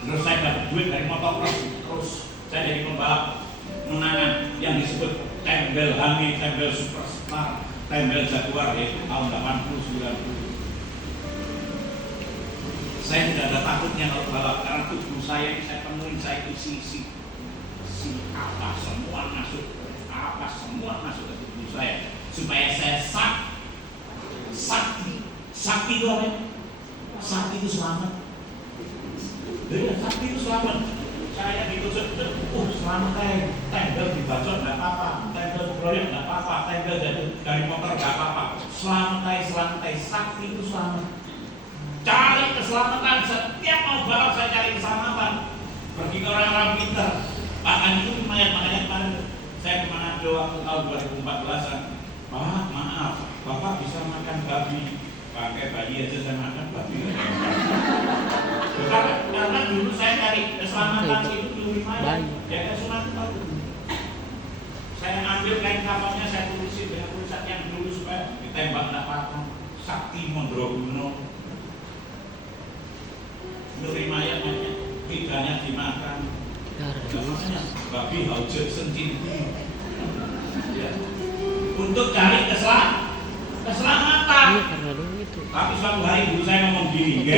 Terus saya dapat duit dari motocross. Terus saya jadi pembalap menangan yang disebut Tembel Hani, Tembel Superstar, Tembel Jaguar, yaitu tahun 80-90. Saya tidak ada takutnya kalau balap, karena tubuh saya ini saya penuhi, saya itu si apa semua masuk ke tubuh saya supaya saya sakti itu apa? Sakti itu selamat. Sakti itu selamat. Saya ditusuk, selamat tembel dibacok nggak apa-apa, tembel proyek nggak apa-apa, tembel dari motor nggak apa-apa. Selamat, sakti itu selamat. Cari keselamatan, setiap mau balap saya cari keselamatan. Pergi ke orang-orang pintar. Bahkan itu makanya kemarin saya ke Manado waktu tahun 2014an. Pak, maaf, Bapak bisa makan babi, pakai bayi aja saya makan babi. Karena dulu saya cari keselamatan itu di lumayan, jaga keselamatan. Saya ambil kain kafannya, saya tulisin dengan tulisan yang dulu supaya ditembak tidak apa-apa. Sakti Mondroguno. Nurimaya banyak, tidaknya dimakan. Babi haujat sentin. Ya. Untuk cari keselamatan. Tapi suatu hari guru saya ngomong gini,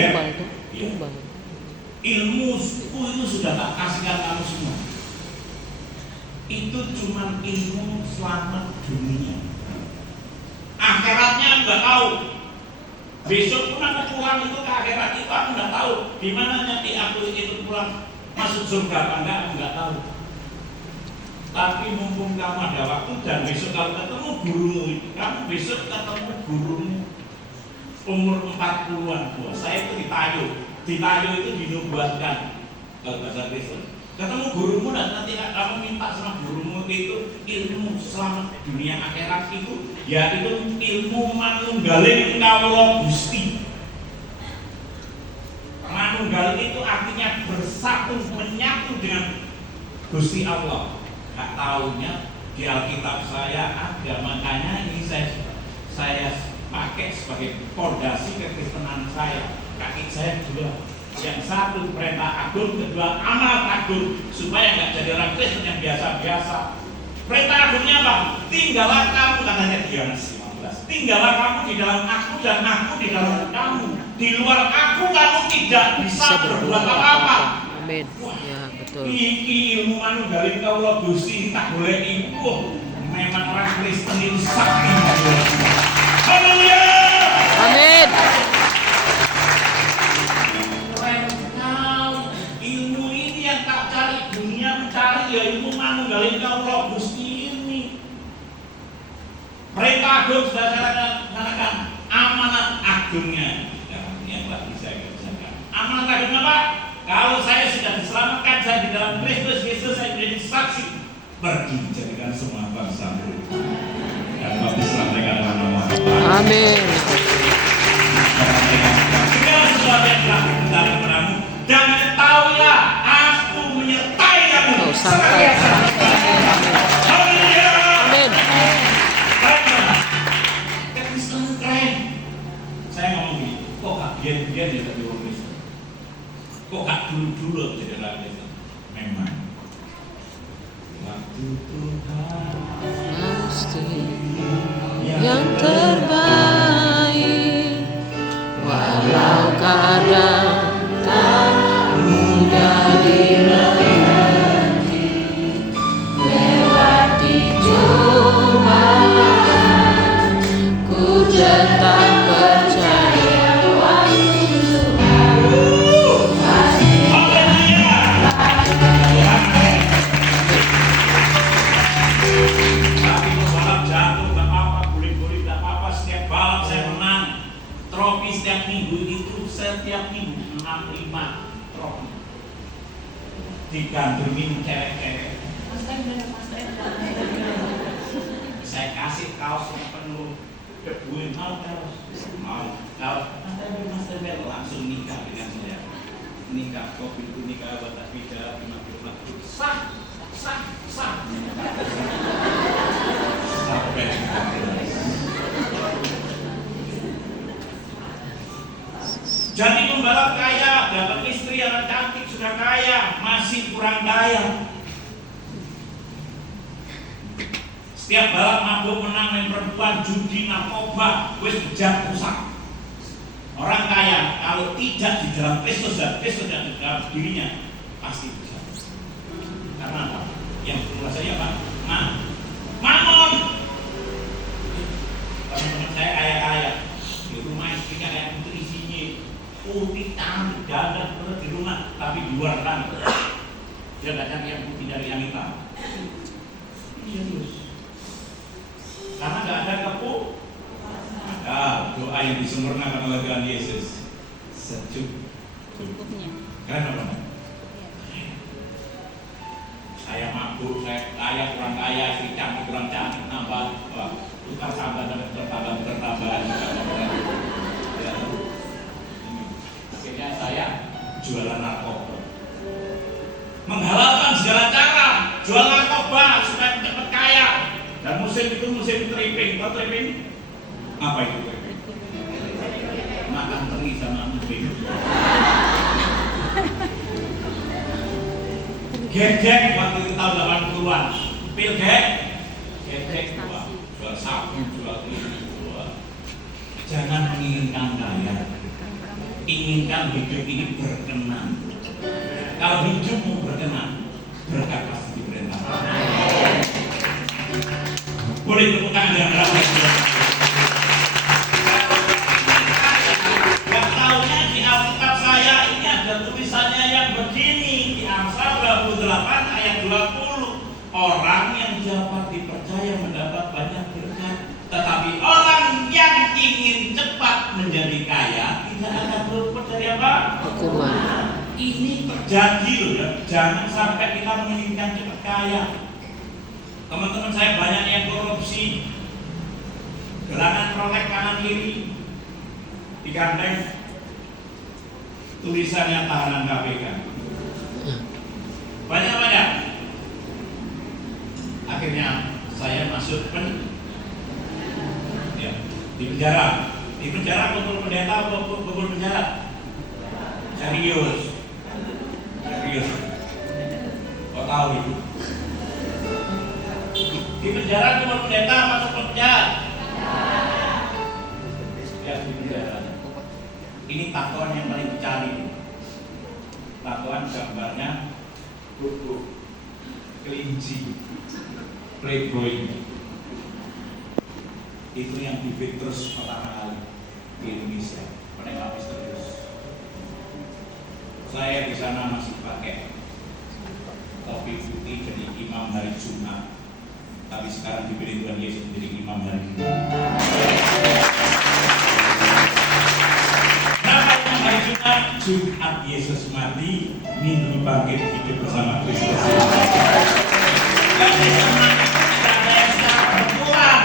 ilmu itu sudah tak kasihkan kamu semua. Itu cuma ilmu selamat dunia. Akhiratnya nggak tahu. Besok pun aku pulang itu ke akhirat itu aku nggak tahu. Gimana nanti aku itu pulang masuk surga apa enggak aku nggak tahu. Tapi mumpung kamu ada waktu dan besok kalau ketemu gurumu, kamu besok ketemu gurumu umur 40-an. Saya itu ditayo itu dinubuatkan kalau bahasa Kristen. Ketemu gurumu dan nanti kamu minta sama gurumu itu ilmu selamat dunia akhirat itu, ya itu ilmu manunggaling kawula Gusti. Manunggaling itu artinya bersatu, menyatu dengan Gusti Allah. Gak taunya di Alkitab saya ada, makanya ini saya pakai sebagai fondasi kekristenan saya. Kaki saya dua, yang satu perintah agung, kedua amal agung, supaya nggak jadi orang Kristen yang biasa-biasa. Perintah agungnya apa? Tinggallah kamu, katanya di Yohanes 15. Tinggallah kamu di dalam aku dan aku di dalam kamu. Di luar aku kamu tidak bisa berbuat apa-apa. Amin. Ya, betul. Iki ilmu manunggaling kawula Gusti tak boleh ibu. Memang orang Kristen itu sakti. Haleluya. Amin. Ilmu ini yang tak cari dunia, mencari ya ilmu manunggaling kawula Gusti ini. Perintah agung sudah saya katakan, amanat agungnya yang telah saya kerjakan. Amanat agungnya apa? Kalau saya sudah diselamatkan, saya di dalam Kristus Yesus, saya menjadi saksi. Pergi jadikan semua bangsa dan baptislah mereka dalam nama Bapa. Amin. Segala sesuatu yang telah dari padamu dan ketahuilah aku menyertai kamu. Oh, sampai. Haleluya. Amin. Kristen keren. Saya ngomong gini, kok gak biar dia jadi orang Kristen? Kok gak dulu jadi orang Kristen? Memang waktu Tuhan Pasti yang terbaik, walau kadang tak mudah dimengerti, lewati cobaan ku tetap percaya waktu tapi kalau balap jatuh gak apa-apa, guling-guling gak apa-apa, setiap balap saya menang. Trofi setiap minggu itu, setiap minggu 65 trofi digandrungin cewek-cewek. Saya kasih kaos yang penuh debuin, mau kaos Mas Tembel langsung nikah dengan saya. Nikah kopi itu nikah batas bicara 50 sah sampai jadi pembalap kaya, dapat istri anak cantik, sudah kaya, masih kurang kaya. Setiap balap mabuk, menang dengan perempuan, judi, narkoba, wis bejat rusak. Orang kaya, kalau Kalau tidak di dalam Kristus dan Kristus yang di dalam dirinya, pasti bisa. Karena apa? Yang menguasai apa? Mamon. Teman-teman saya kaya-kaya, di rumah istrinya kayak itu isinya putih, cantik, dandan terus di rumah, tapi di luar kan dia nggak cari yang putih dari yang hitam. Serius. Karena nggak ada kepu. Maka doa yang disempurnakan oleh Tuhan Yesus secukupnya. Keren apa? Saya mabuk, saya kaya, kurang kaya, istri cantik, kurang cantik, nambah, tukar tambah dan bertambah. Ya. Akhirnya saya jualan narkoba, menghalalkan segala cara, jual narkoba supaya cepat kaya. Dan musim itu musim tripping, tahu tripping? Apa itu tripping? Makan teri sama musim. Gek waktu itu tahun 80-an, pil gek jual sabu, jual ini, jual. Jangan menginginkan kaya, inginkan hidup ini berkenan. Kalau hidupmu berkenan, berkat pasti diperintahkan. Boleh tepuk tangan dengan ramai. Yang tahunya di Alkitab saya ini ada tulisannya yang begini. Amsal 28 ayat 20. Orang yang dapat dipercaya mendapat banyak berkat, tetapi orang yang ingin cepat menjadi kaya tidak akan luput dari apa? Hukuman. Ini terjadi loh ya. Jangan sampai kita menginginkan cepat kaya. Teman-teman saya banyak yang korupsi, gerangan protek kanan kiri, digandeng tulisannya tahanan KPK. Banyak. Akhirnya saya masuk di penjara. Di penjara kumpul pendeta, kumpul penjara. Serius. Kau tahu itu? Di penjara kumpul pendeta masuk penjara. Ya, di penjara. Ini tatoan yang paling dicari. Tatoan gambarnya buku kelinci, playboy. Itu yang di Petrus pertama kali di Indonesia, penembak misterius. Saya di sana masih pakai topi putih jadi imam hari Jumat, tapi sekarang dipilih Tuhan Yesus menjadi imam hari Jumat. Jumat Yesus mati, Minggu bangkit hidup bersama Kristus. Kekristenan itu tidak ada yang secara berkurang.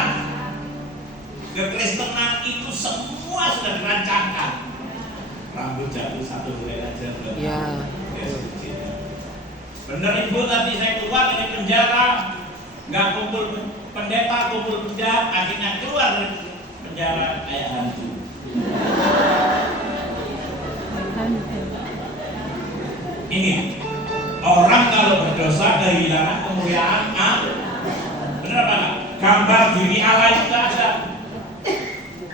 Kekristenan itu semua sudah dirancangkan. Rambut jatuh satu helai aja. Ya. Bener ibu, tadi saya keluar dari penjara, nggak kumpul pendeta, kumpul penjahat, akhirnya keluar dari penjara kayak hantu. Ini orang kalau berdosa kehilangan kemuliaan benar apa enggak? Gambar diri Allah itu ada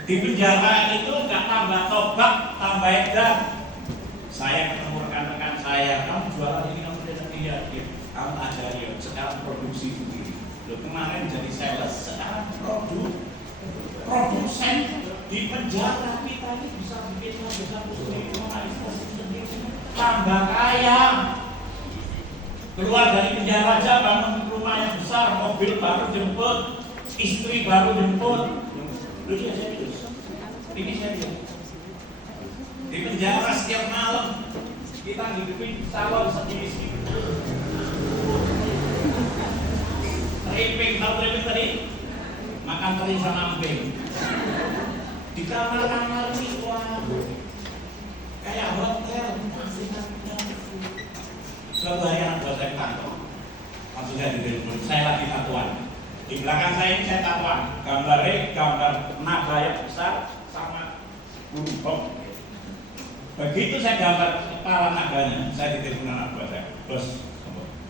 di penjara itu nggak tambah tobat, tambah edan. Saya ketemu rekan-rekan saya, kamu jualan ini, kamu tidak dia, kamu ajari ya, sekarang produksi sendiri. Loh, kemarin jadi sales, sekarang produsen di penjara. Kita ini bisa bikin bisa sendiri, tambah kaya. Keluar dari penjara aja, bangun rumah yang besar, mobil baru jemput, istri baru jemput. Lu dia serius. Ini serius. Di penjara setiap malam kita hidupin salon sendiri-sendiri. Tripping, tahu tripping tadi? Makan teri sama emping. Di kamar-kamar ini, wah, kayak hotel. Suatu hari anak buat saya kantor, langsung saya ditelepon, saya lagi tatuan. Di belakang saya ini saya tatuan, gambar naga yang besar sama burung. Begitu saya gambar kepala naganya, saya ditelepon anak buat saya, bos,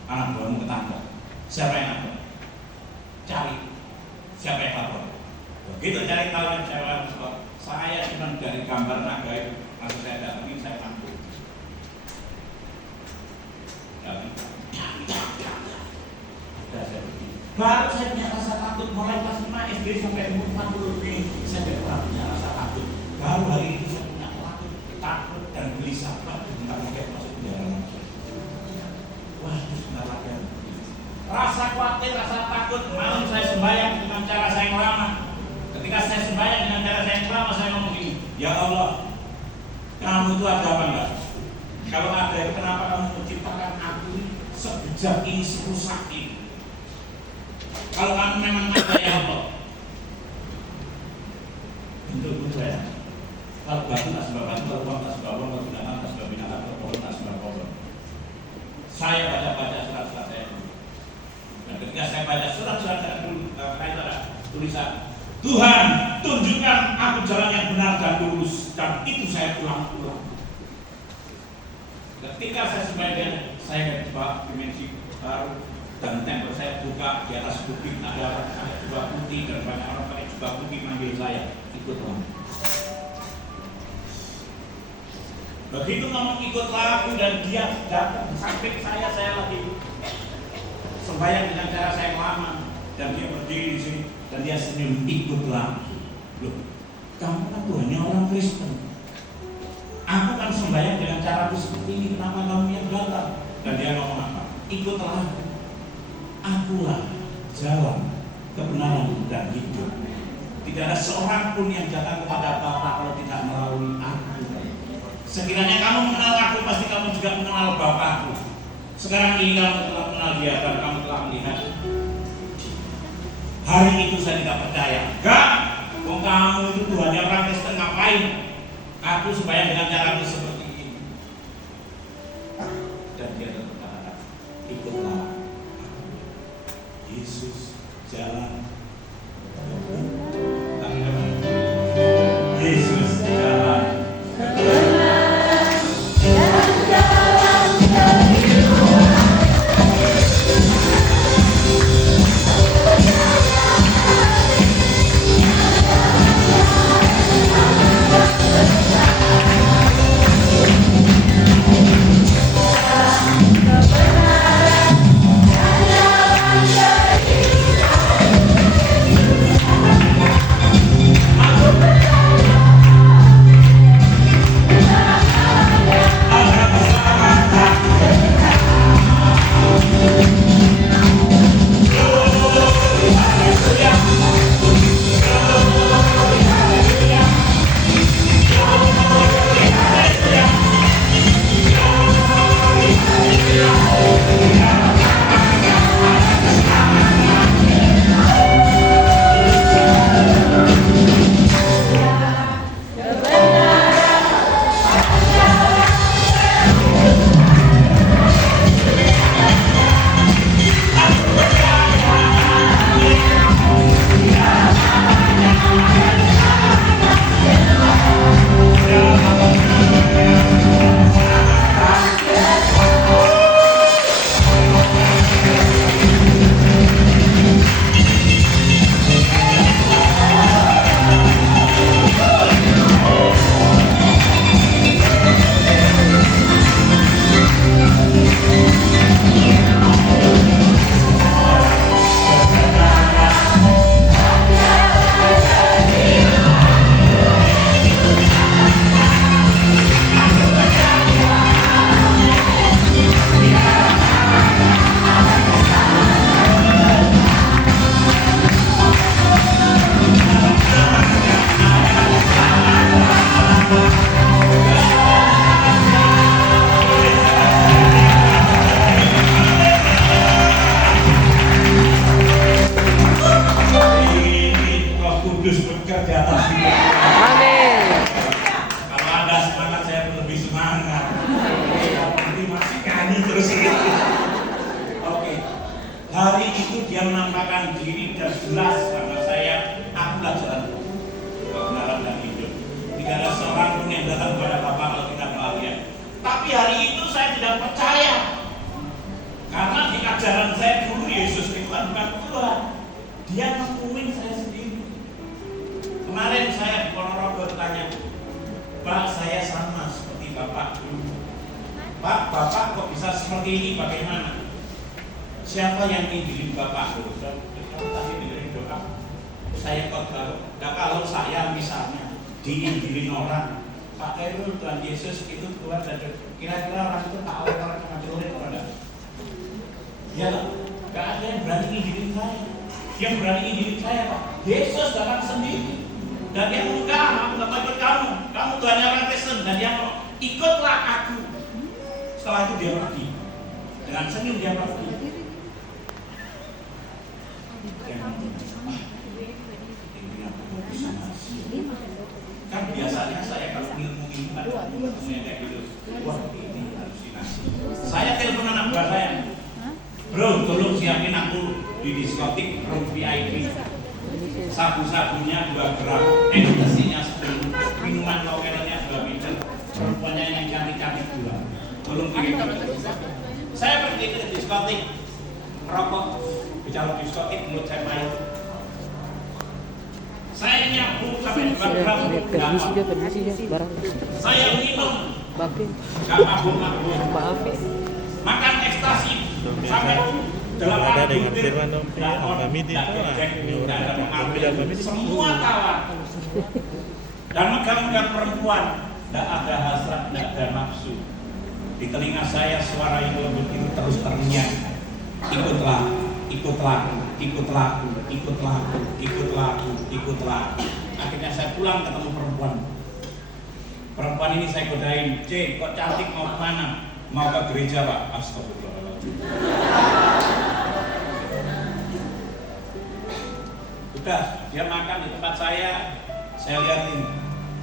anak buahmu ketangkep. Siapa yang nangkep? Cari. Siapa yang lapor? Begitu cari tahu yang siapa yang lapor, Saya cuma dari gambar naga itu, lalu saya datangin, saya mampu. Baru saya punya rasa takut mulai pas 5 SD sampai umur 40 ini saya tidak punya rasa takut. Baru hari ini saya punya takut dan gelisah. Bentar lagi masuk penjara. Wah, itu sebentar lagi. Rasa khawatir, rasa takut. Malam saya sembahyang dengan cara saya yang lama. Ketika saya sembahyang dengan cara saya yang lama, saya ngomong gini, ya Allah, kamu itu ada apa enggak? Kalau ada itu kenapa kamu menciptakan aku ini sebejat ini, serusak ini? Kalau kamu memang ada ya Allah, bentuk ya. Kalau batu tak sebab batu, kalau uang tak sebab uang, kalau binatang tak sebab binatang, kalau pohon tak sebab pohon. Saya baca surat-surat saya. Dan ketika saya baca surat-surat saya dulu, ada tulisan, Tuhan, tunjukkan aku jalan yang benar dan lurus, dan itu saya ulang-ulang. Ketika saya sebagian, saya coba dimensi baru, dan tempel saya buka di atas bukit ada orang pakai jubah putih dan banyak orang pakai jubah putih manggil saya, ikutlah. Begitu ngomong ikutlah aku dan dia datang sampai saya lagi sembahyang dengan cara saya yang lama, dan dia berdiri di sini dan dia senyum, ikutlah. Loh, kamu kan hanya orang Kristen. Aku kan sembahyang dengan caraku seperti ini, kenapa kamu yang datang? Dan dia ngomong apa? Ikutlah. Akulah jalan, kebenaran dan hidup. Tidak ada seorang pun yang datang kepada Bapa kalau tidak melalui aku. Sekiranya kamu mengenal aku, pasti kamu juga mengenal Bapakku. Sekarang ini kamu telah mengenal dia dan kamu telah melihat. Hari itu saya tidak percaya. Enggak, kamu itu Tuhannya orang Kristen, ngapain? Aku sembahyang dengan caraku seperti ini. Dan dia tetap katakan, ikutlah Yesus jalan. Yesus jalan. Hari itu dia menampakkan diri dan jelas sama saya, akulah jalan kebenaran dan hidup. Tidak ada seorang pun yang datang kepada Bapa kalau tidak melalui dia. Tapi hari itu saya tidak percaya, karena di ajaran saya dulu Yesus itu bukan Tuhan. Dia nemuin saya sendiri. Kemarin saya di Ponorogo tanya, Pak, saya sama seperti Bapak. Pak, Bapak kok bisa seperti ini, bagaimana? Siapa yang ingin Bapak? Tadi dengerin doa. Saya kok tahu. Nah, kalau saya misalnya diinjirin orang, Pak Khairul, Tuhan Yesus itu Tuhan, dan kira-kira orang itu tahu orang ngajurin orang enggak? Ya lah, enggak ada yang berani injirin saya. Yang berani injirin saya, Pak. Yesus datang sendiri. Dan dia enggak, aku nggak mau ikut kamu. Kamu Tuhan orang Kristen, dan dia mau ikutlah aku. Setelah itu dia pergi. Dengan senyum dia pergi. Kan biasanya saya kalau ilmu ada ilmunya kayak gitu, wah ini halusinasi. Saya telepon anak buah saya, bro tolong siapin aku di diskotik room VIP, sabu-sabunya 2 gram, ekstasinya 10, minuman lokalnya 2 liter, perempuannya yang cantik-cantik 2, tolong kirim. Saya pergi ke diskotik, rokok, bicara diskotik menurut saya pahit. Saya nyabu sampai 2 gram. Permisi dia barang. Saya minum. Bapak. Gak mabuk-mabuk. Makan ekstasi sampai 8 butir. Kami semua kawan. Dan megang-megang perempuan. Tidak ada hasrat, tidak ada nafsu. Di telinga saya suara yang lembut itu terus terngiang. Ikutlah, ikutlah, ikutlah, ikutlah, ikutlah, ikutlah. Akhirnya saya pulang ketemu perempuan. Perempuan ini saya godain, C, kok cantik mau kemana? Mau ke gereja, Pak. Astagfirullahaladzim. Udah, dia makan di tempat saya lihatin.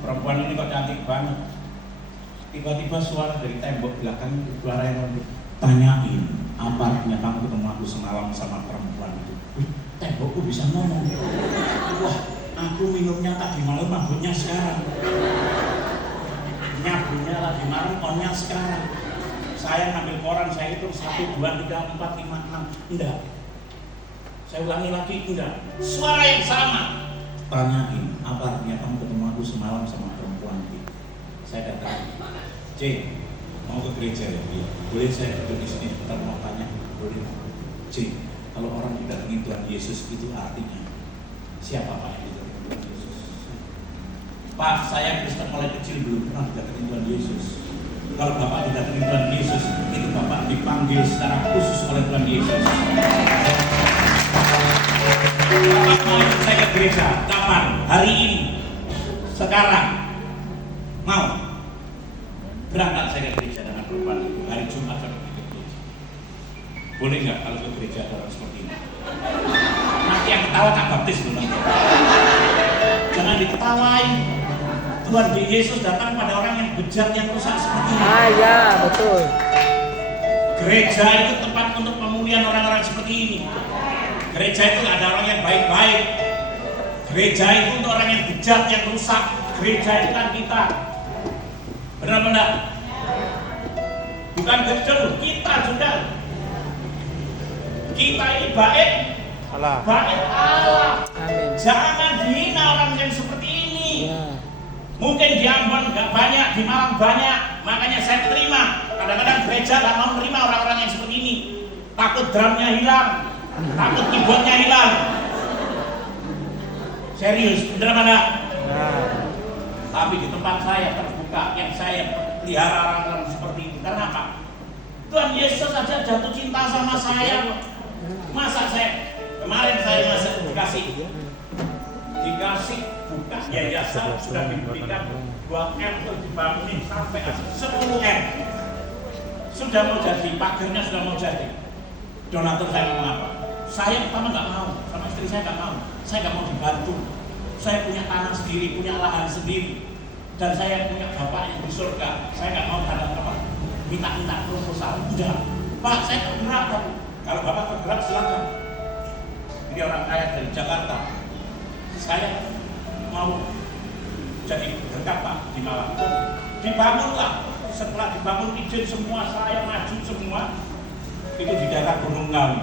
Perempuan ini kok cantik banget. Tiba-tiba suara dari tembok belakang, suara yang lembut. Tanyain, apa artinya kamu ketemu aku semalam sama perempuan itu? Wih, tembokku bisa ngomong. Wah, aku minumnya tadi malam, mabuknya sekarang. Nyabunya lagi malam, onnya sekarang. Saya ngambil koran, saya hitung 1, 2, 3, 4, 5, 6. Enggak. Saya ulangi lagi, enggak. Suara yang sama. Tanyain, apa artinya kamu ketemu aku semalam sama perempuan itu? Saya datang. C, mau ke gereja ya? Iya. Boleh saya duduk di sini, kita mau tanya. Boleh. C, kalau orang didatengin Tuhan Yesus itu artinya siapa Pak yang didatengin Tuhan Yesus? Pak, saya Kristen mulai kecil belum pernah didatengin Tuhan Yesus. Kalau Bapak didatengin Tuhan Yesus, itu Bapak dipanggil secara khusus oleh Tuhan Yesus. Bapak mau ikut saya ke gereja? Kapan? Hari ini? Sekarang? Mau? Berangkat saya ke gereja dengan perempuan itu. Hari Jumat saya pergi ke gereja. Boleh nggak kalau ke gereja ada orang seperti ini? Nanti yang ketawa tak baptis loh nanti. Jangan diketawain. Tuhan Yesus datang pada orang yang bejat, yang rusak seperti ini. Ah ya, betul. Gereja itu tempat untuk pemulihan orang-orang seperti ini. Gereja itu nggak ada orang yang baik-baik. Gereja itu untuk orang yang bejat, yang rusak. Gereja itu kan kita. Benar-benar. Bukan gedung, kita juga. Kita ini baik. Allah. Baik Allah. Amin. Jangan dihina orang yang seperti ini. Ya. Mungkin di Ambon nggak banyak, di Malang banyak. Makanya saya terima. Kadang-kadang gereja nggak mau menerima orang-orang yang seperti ini. Takut drumnya hilang, takut keyboardnya hilang. Serius, bener mana? Nah. Tapi di tempat saya terbuka, yang saya pelihara orang-orang seperti itu. Karena apa? Tuhan Yesus saja jatuh cinta sama saya. Masa saya kemarin saya masih dikasih buka yayasan sudah diberikan 2 M untuk dibangunin sampai 10 M. Sudah mau jadi, pagernya sudah mau jadi. Donatur saya ngomong apa? Saya pertama nggak mau, sama istri saya nggak mau. Saya nggak mau dibantu. Saya punya tanah sendiri, punya lahan sendiri, dan saya punya bapak yang di surga. Saya nggak mau ada apa, minta proposal. Udah, Pak, saya tergerak. Kalau bapak tergerak silakan. Ini orang kaya dari Jakarta. Saya mau jadi berkat Pak di Malang. Dibangunlah. Setelah dibangun izin semua, saya maju semua. Itu di daerah Gunung Ngawi.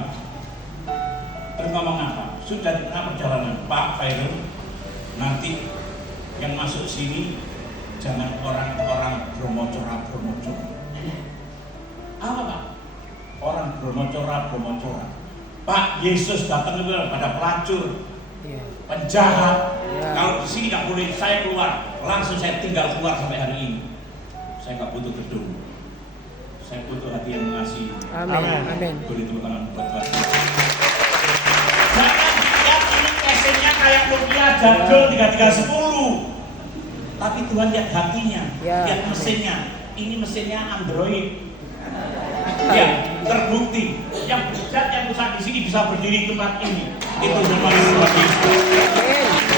Terus ngomong apa? Sudah di tengah perjalanan, Pak Khairul, nanti Yang masuk sini jangan orang-orang bromocora. Apa Pak? Orang bromocora. Pak, Yesus datang itu pada pelacur, penjahat. Kalau di sini nggak boleh saya keluar, langsung saya tinggal keluar sampai hari ini. Saya nggak butuh gedung, saya butuh hati yang mengasihi. Amin. Boleh tepuk tangan buat Tuhan. Jangan dilihat ini mesinnya kayak Nokia jadul 3310. Tapi Tuhan lihat hatinya, lihat mesinnya. Ini mesinnya Android. Ya, terbukti. Yang bejat yang rusak di sini bisa berdiri di tempat ini. Itu semua Tuhan Yesus.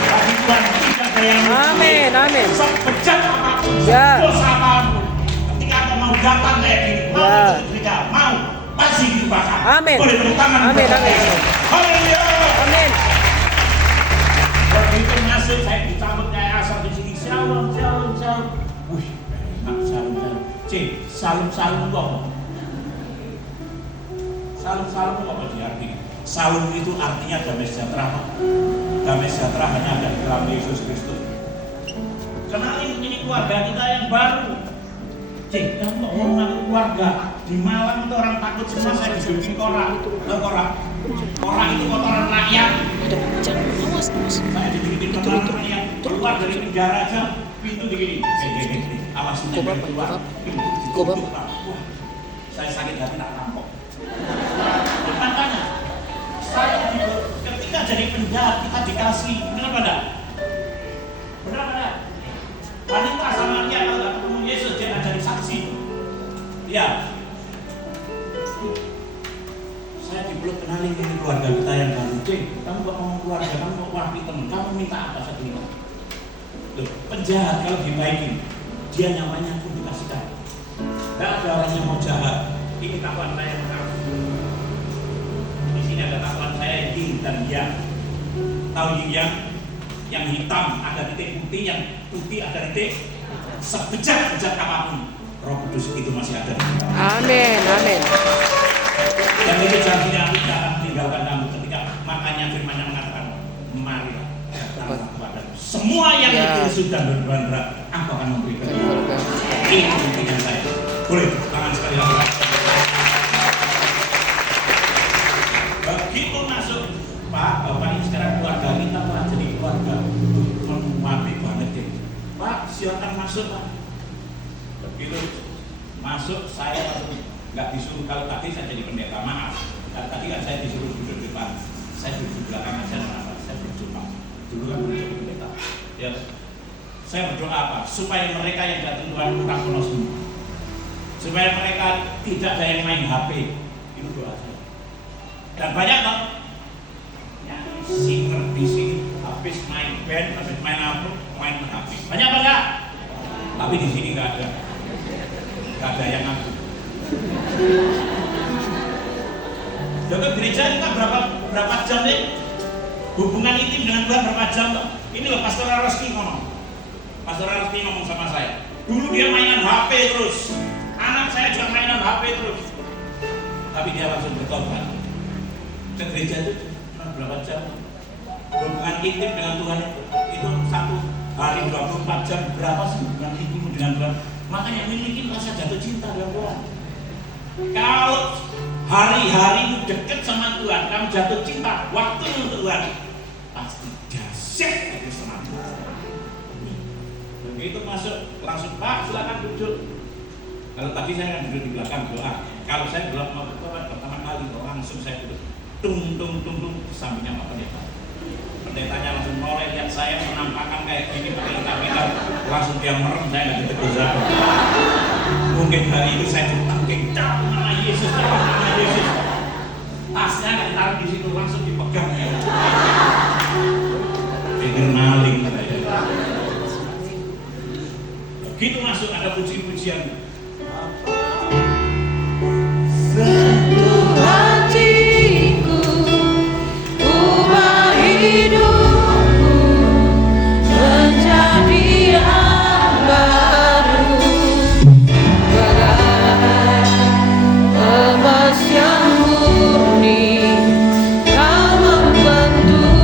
Tapi Tuhan tidak ada yang Amin. sebejat apapun, Ya. dosa apapun. Ketika Anda mau datang kayak gini, mau pasti dibakar. Amin. Boleh tepuk tangan. Amin. Haleluya. Amin. Begitu masuk saya dicabut kayak asap di sini. Shalom. Wih, enak shalom. Shalom itu apa? Shalom itu apa diartikan? Shalom itu artinya damai sejahtera, Pak. Damai sejahtera hanya ada di dalam Yesus Kristus. Kenalin, ini keluarga kita yang baru. Kamu kok ngomong keluarga? Di Malang itu orang takut semua saya dijuluki Korah. Korah itu kotoran rakyat. Saya dijuluki kotoran rakyat. Keluar dari penjara aja, pintu begini. Awas ini keluar. Wah, saya sakit hati tak rampok. Makanya saya ketika jadi penjahat kita dikasih, benar enggak? Wanita Samaria kalau nggak ketemu Yesus dia akan jadi saksi. Ya, saya dipeluk kenalin ini keluarga kita yang baru. Kamu kok ngomong keluarga, kamu kok wakil teman, kamu minta apa satu ini? Loh, penjahat kalau dibaikin, dia nyawanya pun dikasihkan. Tidak ada orang yang mau jahat. Ini kawan saya mengaku. Di sini ada kawan saya Yin dan Yang. Tahu Yang? Yang hitam ada titik putih, yang putih ada titik. Sebejat apapun, Roh Kudus itu masih ada. Amin. Dan itu janjinya aku tidak akan meninggalkan kamu ketika makanya firman-Nya mengatakan, marilah datanglah kepada semua yang itu sudah berbandra, aku akan memberikan. Ini buktinya saya. Boleh tangan sekali lagi. Begitu masuk, Pak, Bapak ini sekarang keluarga kita telah jadi keluarga. Mati banget deh. Pak, silakan masuk Pak. Begitu masuk saya langsung nggak disuruh. Kalau tadi saya jadi pendeta, maaf. Kalau tadi kan saya disuruh duduk di depan, saya duduk di belakang aja, kenapa? Saya berdoa. Dulu kan jadi pendeta. Ya, saya berdoa apa? Supaya mereka yang datang Tuhan kurang penuh semua. Supaya mereka tidak ada yang main HP. Itu doa saya. Dan banyak toh yang singer di sini habis main band, habis main apa, main HP. Banyak apa enggak? Tapi di sini nggak ada yang ngaku. Jadi gereja kita berapa jam nih? Hubungan intim dengan Tuhan berapa jam toh? Ini loh Pastor Roski ngomong. Pastor Roski ngomong sama saya. Dulu dia mainan HP terus. Anak saya juga mainan HP terus. Tapi dia langsung bertobat. Ke gereja itu berapa jam? Hubungan intim dengan Tuhan itu satu hari 24 jam. Berapa sih hubungan intim dengan Tuhan? Makanya miliki rasa jatuh cinta dengan Tuhan. Kalau hari-hari dekat sama Tuhan, kamu jatuh cinta, waktu untuk Tuhan pasti dahsyat itu sama Tuhan. Begitu masuk langsung Pak silakan duduk. Kalau tadi saya duduk di belakang doa. Kalau saya belum mau berdoa pertama kali langsung saya duduk tung di sampingnya Pak Pendeta. Pendetanya langsung noleh lihat saya menampakkan kayak gini pakai lengkap langsung dia merem, saya nggak ditegur. Mungkin hari itu saya ditangking nama Yesus. Tasnya nggak ditaruh di situ, langsung dipegang ya. Pikir maling saya. Begitu masuk ada puji-pujian. Sentuh hatiku, ubah hidupku menjadi yang baru, bagai emas yang murni, kau membentuk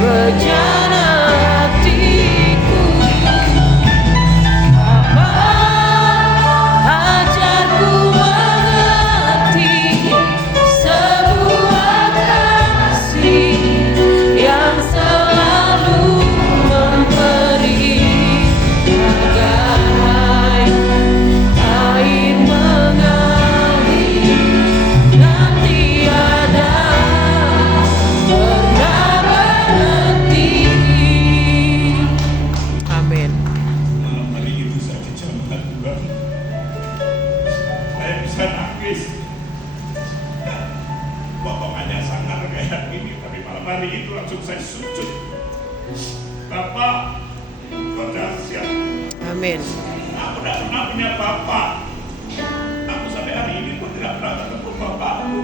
bejana hati. menangis. Potongannya sangat kayak gini, tapi malam hari itu langsung saya sujud. Bapak, Kau dahsyat. Amin. Aku tidak pernah punya bapak. Aku sampai hari ini pun tidak pernah ketemu bapakku.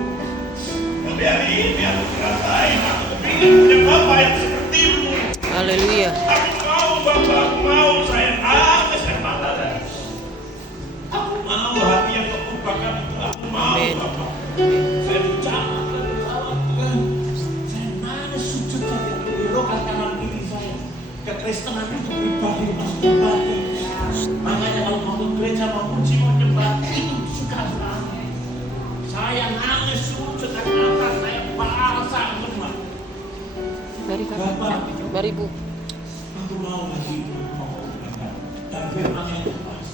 Tapi hari ini aku ngerasain, aku ingin punya bapak yang sepertimu. Haleluya. Aku mau bapak, aku mau saya nangis dan mata dan aku mau hati yang kau ubahkan itu. Aku mau Amin. bapak. Amin. Saya bicara bersama Tuhan. Saya nangis sujud saja mengirokan kanan kiri saya. Kekristenan itu pribadi mas pribadi. Makanya kalau mau ke gereja mau puji mau nyembah itu suka sekali. Saya nangis sujud dan mata saya basah lemah. Mari Kak. Mari Bu. Aku mau lagi mau dan firman-Nya itu pas.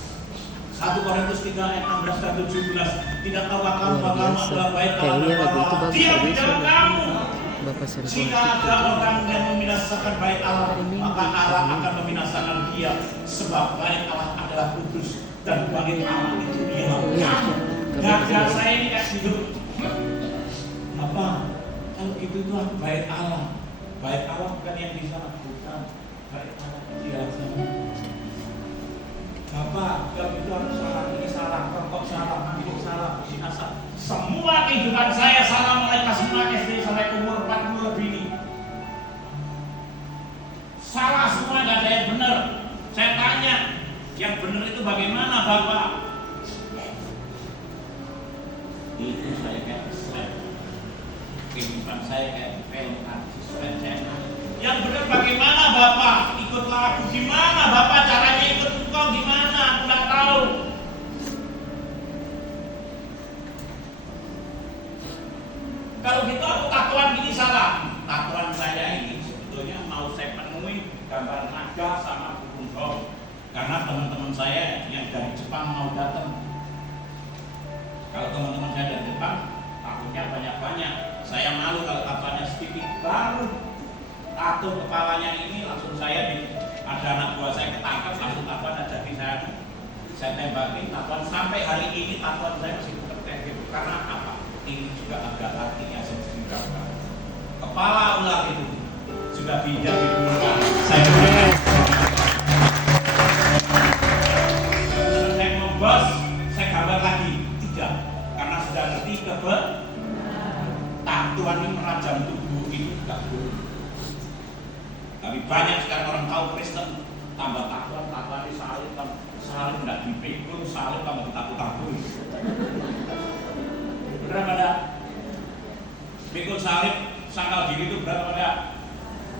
1 Korintus 3 ayat 16 dan 17. Tidak tahu kamu Luar kamu biasa. adalah baik Allah Kayaknya lagu itu Allah. bagus Dia tadi, di dalam Saudara. kamu. Bapak Sergio Jika ada orang yang membinasakan baik Allah, maka Allah akan membinasakan dia. Sebab baik Allah adalah kudus dan baik Allah itu dia. Iya. Gagal saya ini kayak gitu. Apa? Kalau gitu itu aku baik Allah. Baik Allah bukan yang bisa lakukan. Baik Allah dia sama. Bapak, kalau itu aku salah, ini salah, rokok salah, ini salah, ini salah. Semua kehidupan saya salah mulai kelas 5 SD sampai umur 40 lebih ini. Salah semua, gak ada yang benar. Saya tanya, yang benar itu bagaimana Bapak? Itu saya kayak slap. Kehidupan saya kayak film artis saya. Yang benar bagaimana Bapak? Ikutlah aku. Gimana Bapak caranya ikut engkau? Gimana? Aku nggak tahu. Kalau gitu aku tatuan gini salah. Tatuan saya ini sebetulnya mau saya penuhi gambar naga sama burung dog. Karena teman-teman saya yang dari Jepang mau datang. Kalau teman-teman saya dari Jepang, takutnya banyak-banyak. Saya malu kalau tatuannya sedikit baru. Tato kepalanya ini langsung saya ada anak buah saya ketangkap langsung tatuan ada di saya tembakin tatuan sampai hari ini tatuan saya masih tetap gitu. Karena apa? Ini juga ada artinya saya ceritakan. Kepala ular itu sudah tidak digunakan. Saya mau bos, saya gambar lagi tidak karena sudah ngerti tatuan ini merajam tubuh itu tidak boleh. Tapi banyak sekarang orang tahu Kristen tambah tatuan di salib nggak dipikul, salib tambah ditaku-taku. Benar pada pikul salib sangkal diri itu berat pada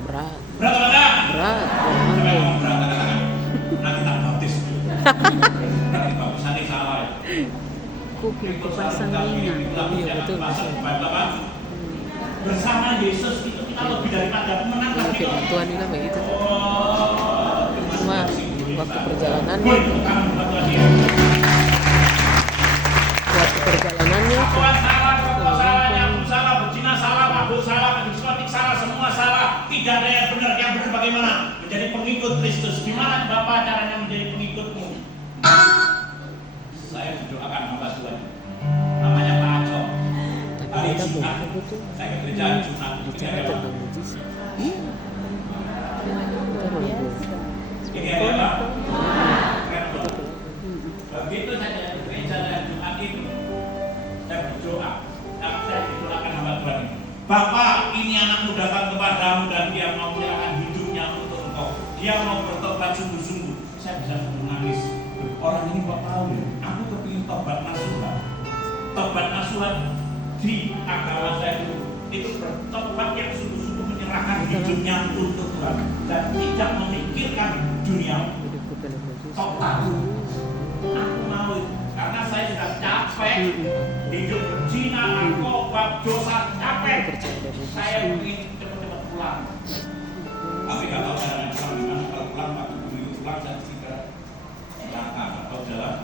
Berat. berat pada Berat. sampai ngomong berat katakan nanti tak baptis nanti baptisannya salah ya. Pikul pasang ringan. Iya betul. Bersama Yesus itu kita lebih daripada menang. Firman Tuhan bilang begitu. Cuma waktu perjalanannya salah, berzina salah, mabuk salah, diskotik salah, semua salah. Tidak ada yang benar. Yang benar bagaimana? Menjadi pengikut Kristus. Gimana Bapak caranya menjadi pengikutmu? Saya didoakan hamba Tuhan. Namanya Pak Aco. Hari Jumat, saya ke gereja Jumat. Bicara tentang mujizat. Ini adalah begitu saja gereja dan Jumat itu saya berdoa dan saya didoakan hamba Tuhan ini. Bapak, ini anakmu datang kepadamu dan dia mau menyerahkan hidupnya untuk engkau. Dia mau bertobat sungguh-sungguh. Saya bisa menangis. Orang ini kok tahu, aku kepingin tobat nasuhan. Tobat nasuhan di agama saya itu bertobat yang sungguh-sungguh menyerahkan hidupnya untuk Tuhan dan tidak memikirkan dunia. Total. Aku mau karena saya sudah capek hidup berzina, narkoba, dosa, capek. Saya ingin cepat-cepat pulang. Tapi nggak tahu caranya pulang gimana. Kalau pulang, waktu dulu pulang saya segera berangkat atau jalan.